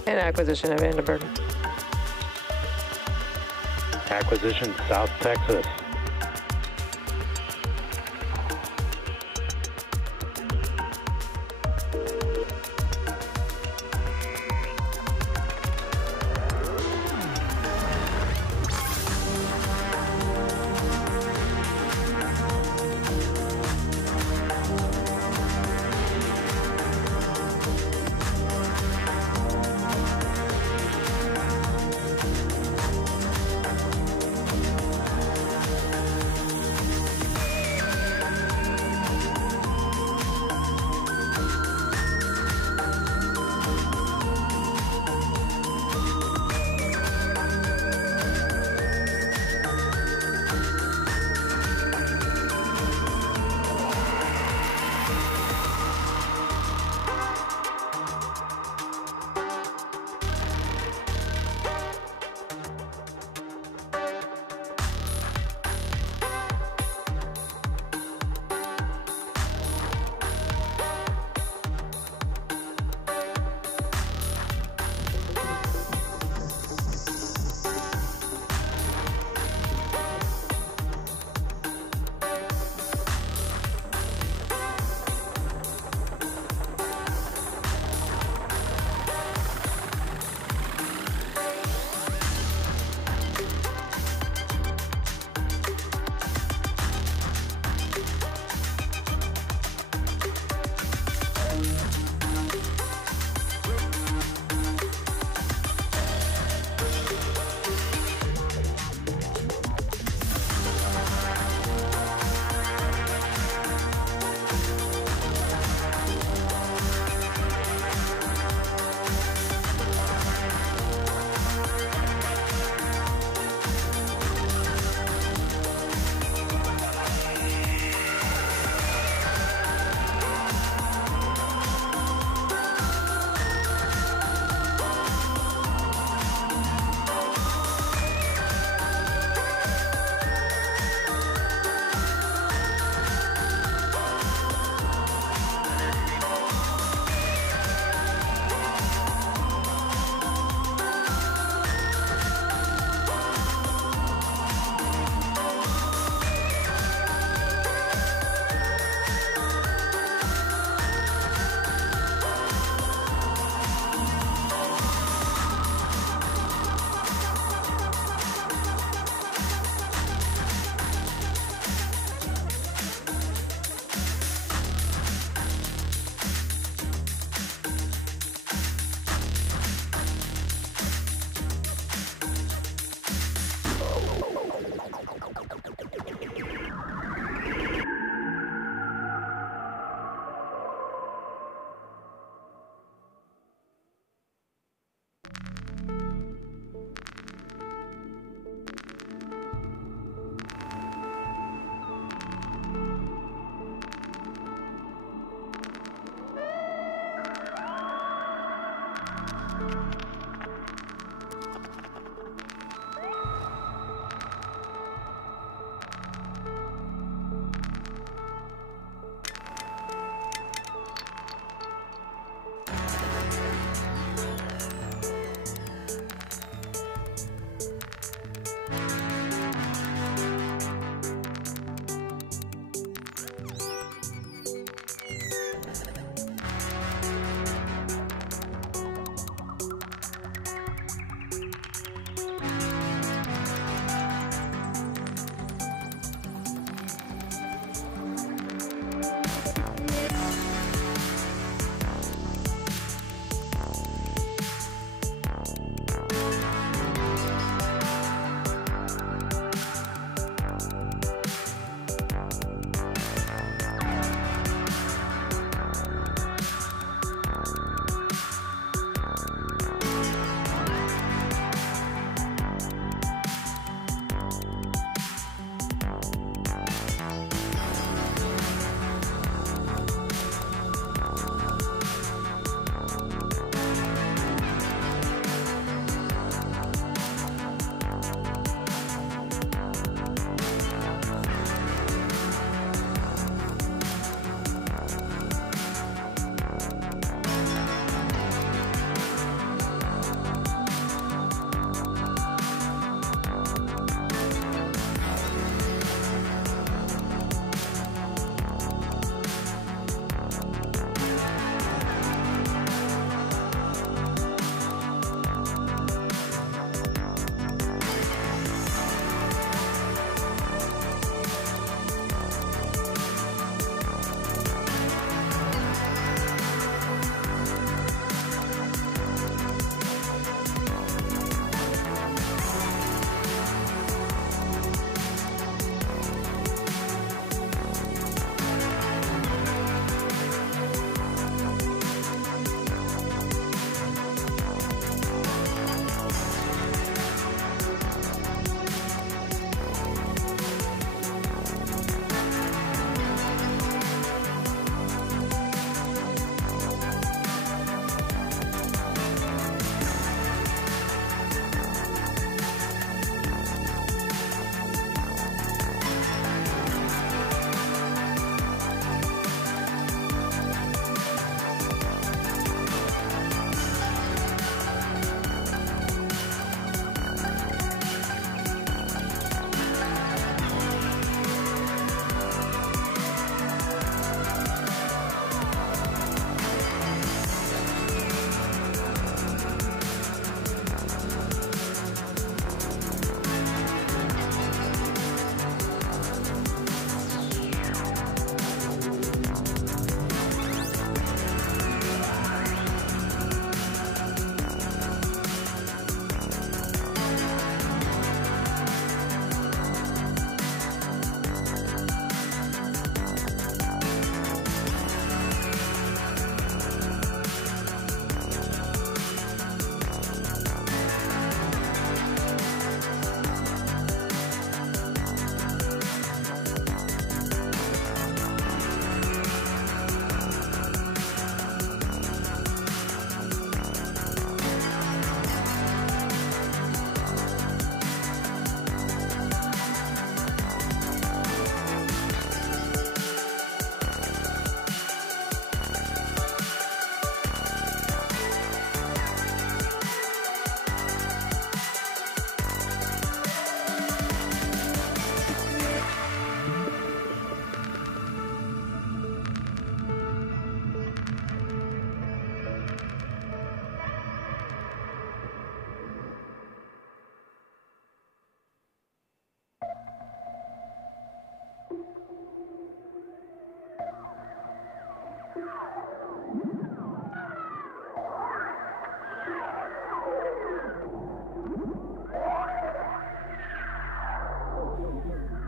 And acquisition of Vandenberg. Acquisition South Texas.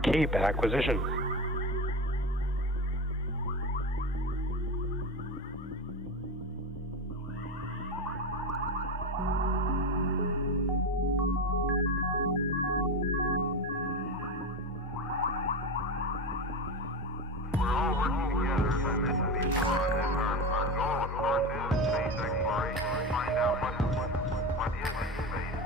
Cape acquisition. We're all working together, as I mentioned before, and our goal, of course, is space exploration, to find out what is in space.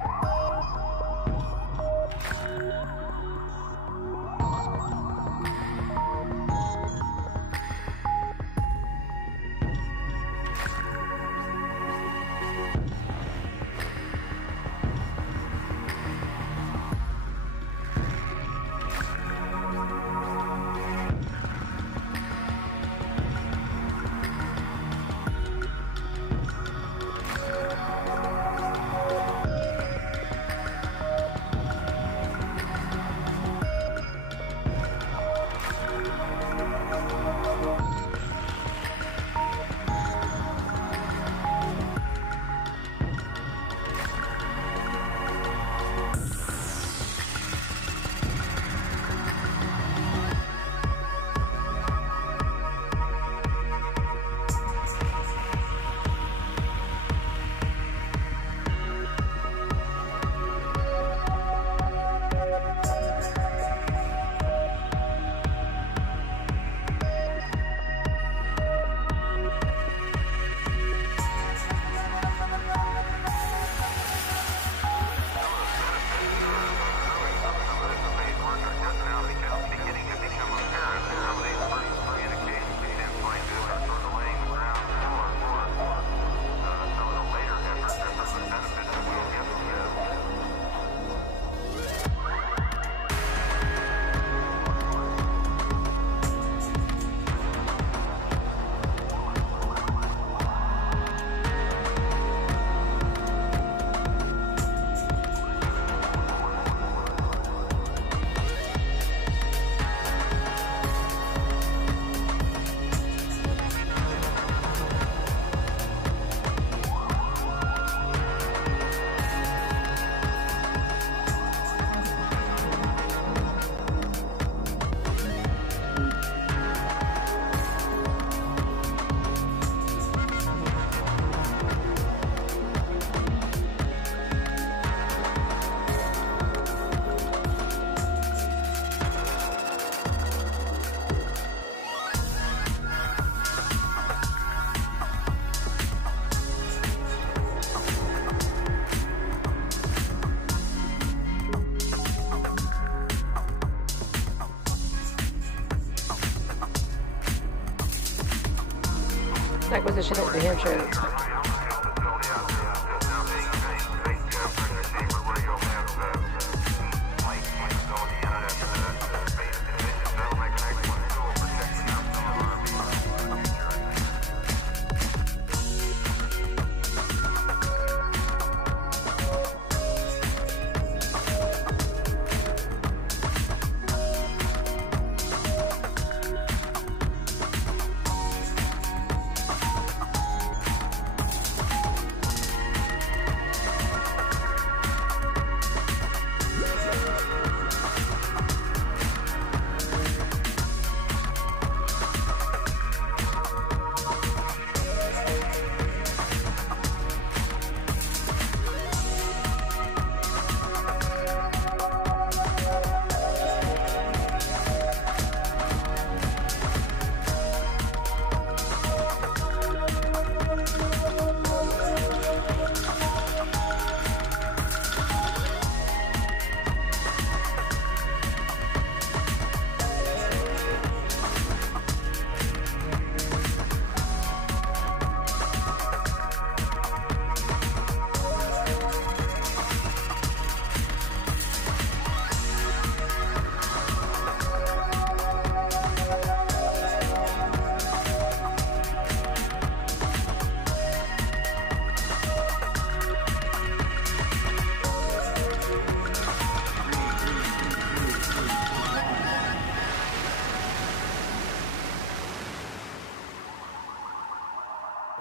Acquisition at New Hampshire.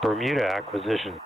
Bermuda acquisition.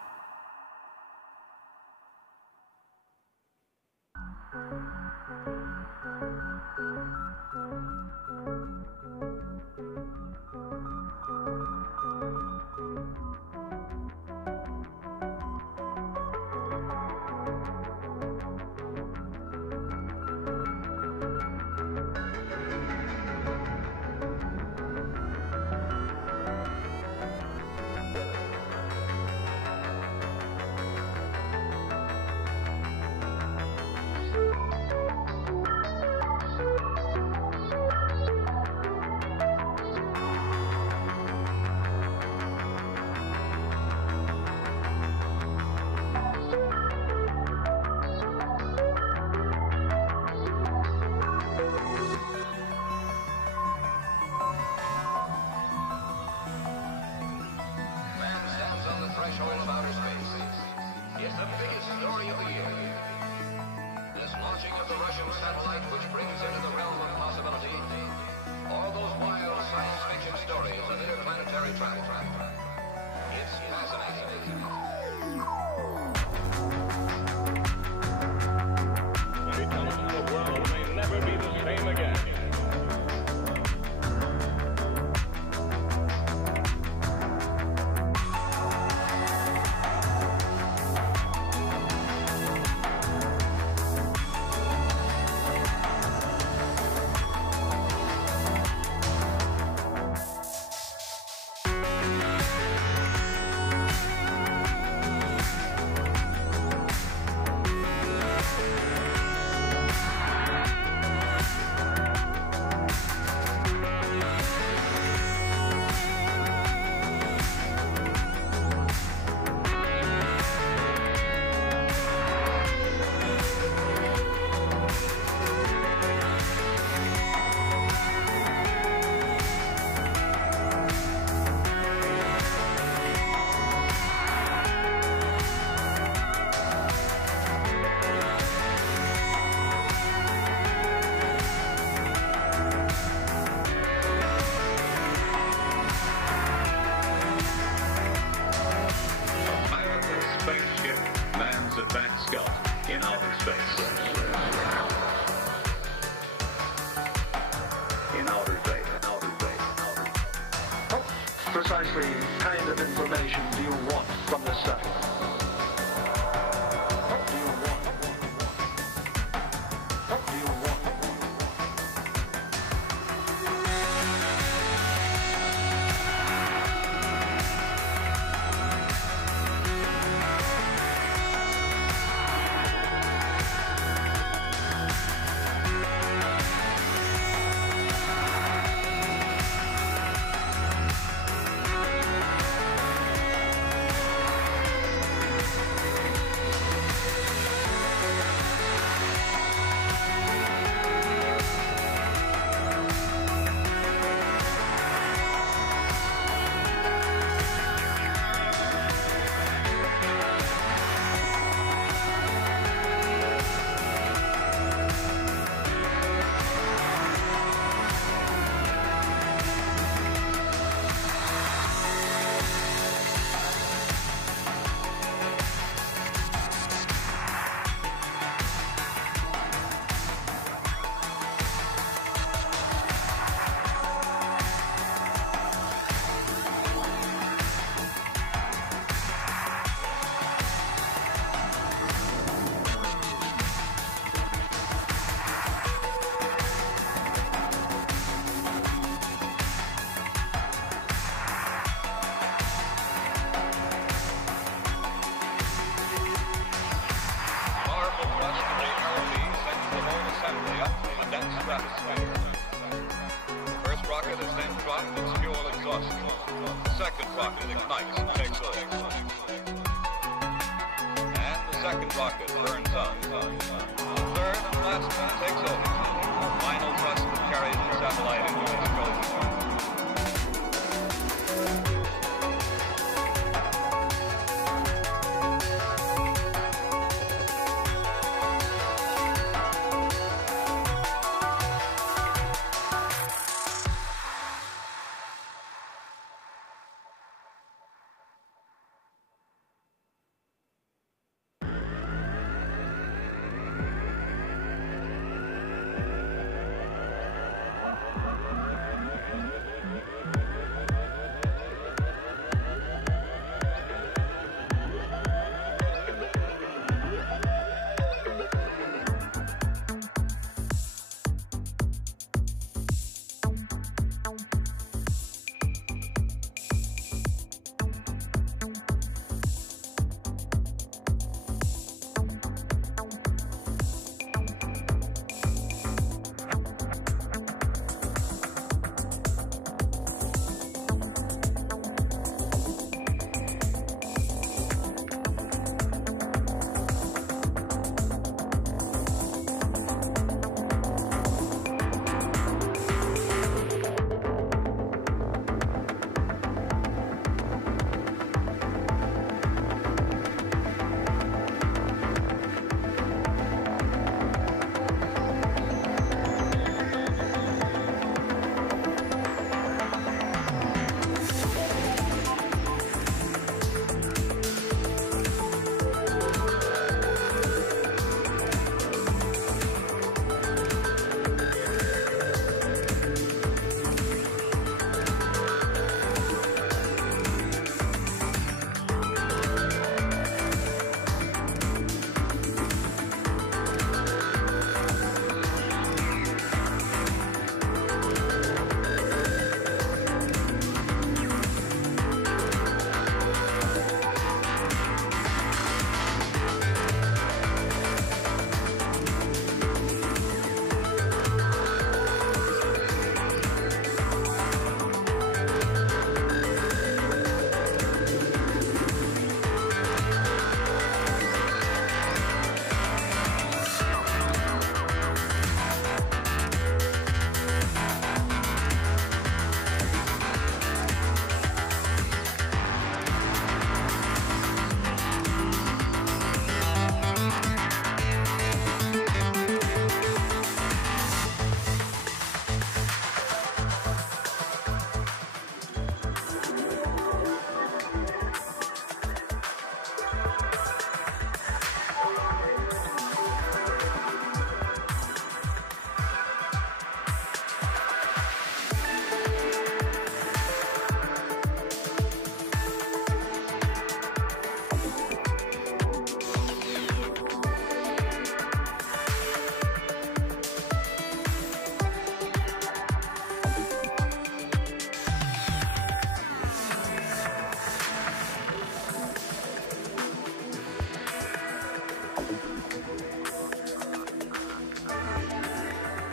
Precisely kind of information do you want from the study? What do you want? What do you want?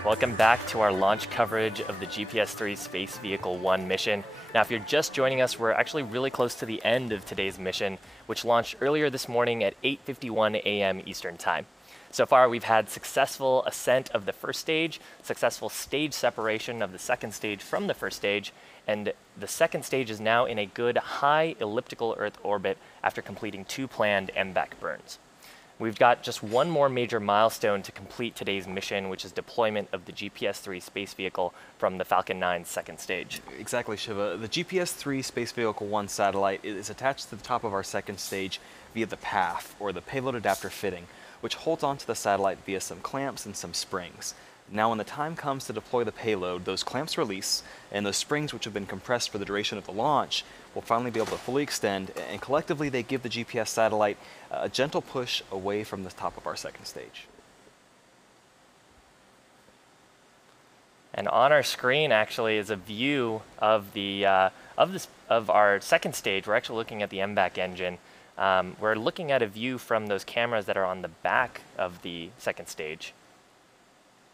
Welcome back to our launch coverage of the GPS-3 Space Vehicle 1 mission. Now, if you're just joining us, we're actually really close to the end of today's mission, which launched earlier this morning at 8:51 a.m. Eastern Time. So far, we've had successful ascent of the first stage, successful stage separation of the second stage from the first stage, and the second stage is now in a good high elliptical Earth orbit after completing 2 planned MVAC burns. We've got just one more major milestone to complete today's mission, which is deployment of the GPS-3 space vehicle from the Falcon 9's second stage. Exactly, Shiva. The GPS-3 Space Vehicle 1 satellite is attached to the top of our second stage via the PAF, or the payload adapter fitting, which holds onto the satellite via some clamps and some springs. Now, when the time comes to deploy the payload, those clamps release, and those springs, which have been compressed for the duration of the launch, will finally be able to fully extend, and collectively they give the GPS satellite a gentle push away from the top of our second stage. And on our screen, actually, is a view of of our second stage. We're actually looking at the MVAC engine. We're looking at a view from those cameras that are on the back of the second stage.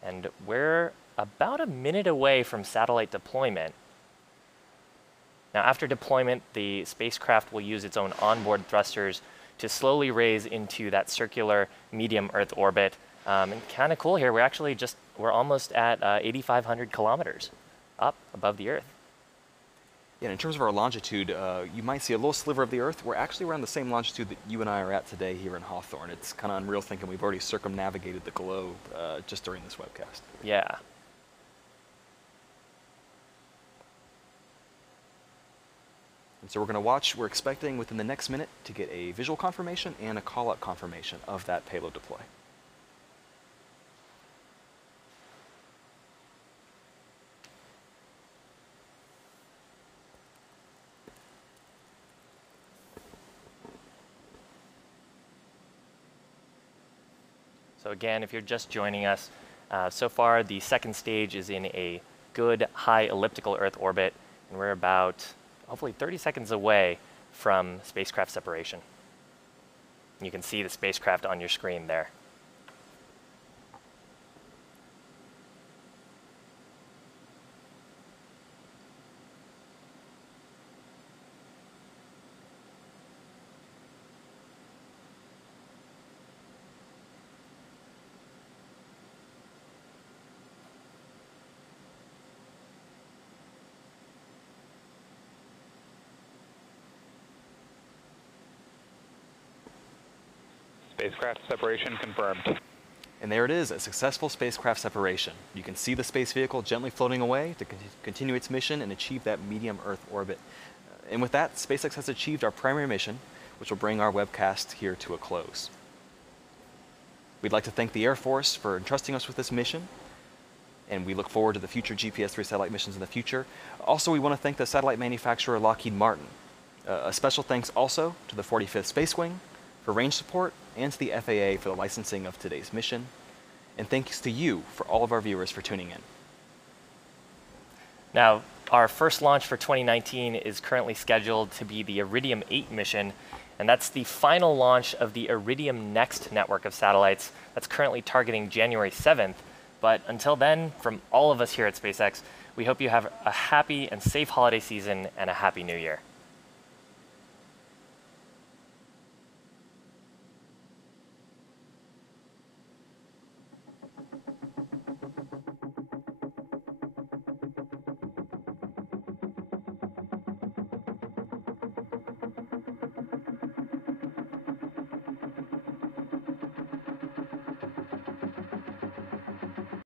And we're about a minute away from satellite deployment. Now, after deployment, the spacecraft will use its own onboard thrusters to slowly raise into that circular medium Earth orbit. And kind of cool here, we're almost at 8,500 kilometers up above the Earth. Yeah, in terms of our longitude, you might see a little sliver of the Earth. We're actually around the same longitude that you and I are at today here in Hawthorne. It's kind of unreal thinking we've already circumnavigated the globe just during this webcast. Yeah. And so we're expecting within the next minute to get a visual confirmation and a call-out confirmation of that payload deploy. So again, if you're just joining us, so far the second stage is in a good high elliptical Earth orbit, and we're about hopefully 30 seconds away from spacecraft separation. You can see the spacecraft on your screen there. Spacecraft separation confirmed. And there it is, a successful spacecraft separation. You can see the space vehicle gently floating away to continue its mission and achieve that medium Earth orbit. And with that, SpaceX has achieved our primary mission, which will bring our webcast here to a close. We'd like to thank the Air Force for entrusting us with this mission, and we look forward to the future GPS-3 satellite missions in the future. Also, we want to thank the satellite manufacturer Lockheed Martin. A special thanks also to the 45th Space Wing for range support, and to the FAA for the licensing of today's mission. And thanks to you, for all of our viewers, for tuning in. Now, our first launch for 2019 is currently scheduled to be the Iridium 8 mission, and that's the final launch of the Iridium Next network of satellites that's currently targeting January 7th. But until then, from all of us here at SpaceX, we hope you have a happy and safe holiday season and a happy new year.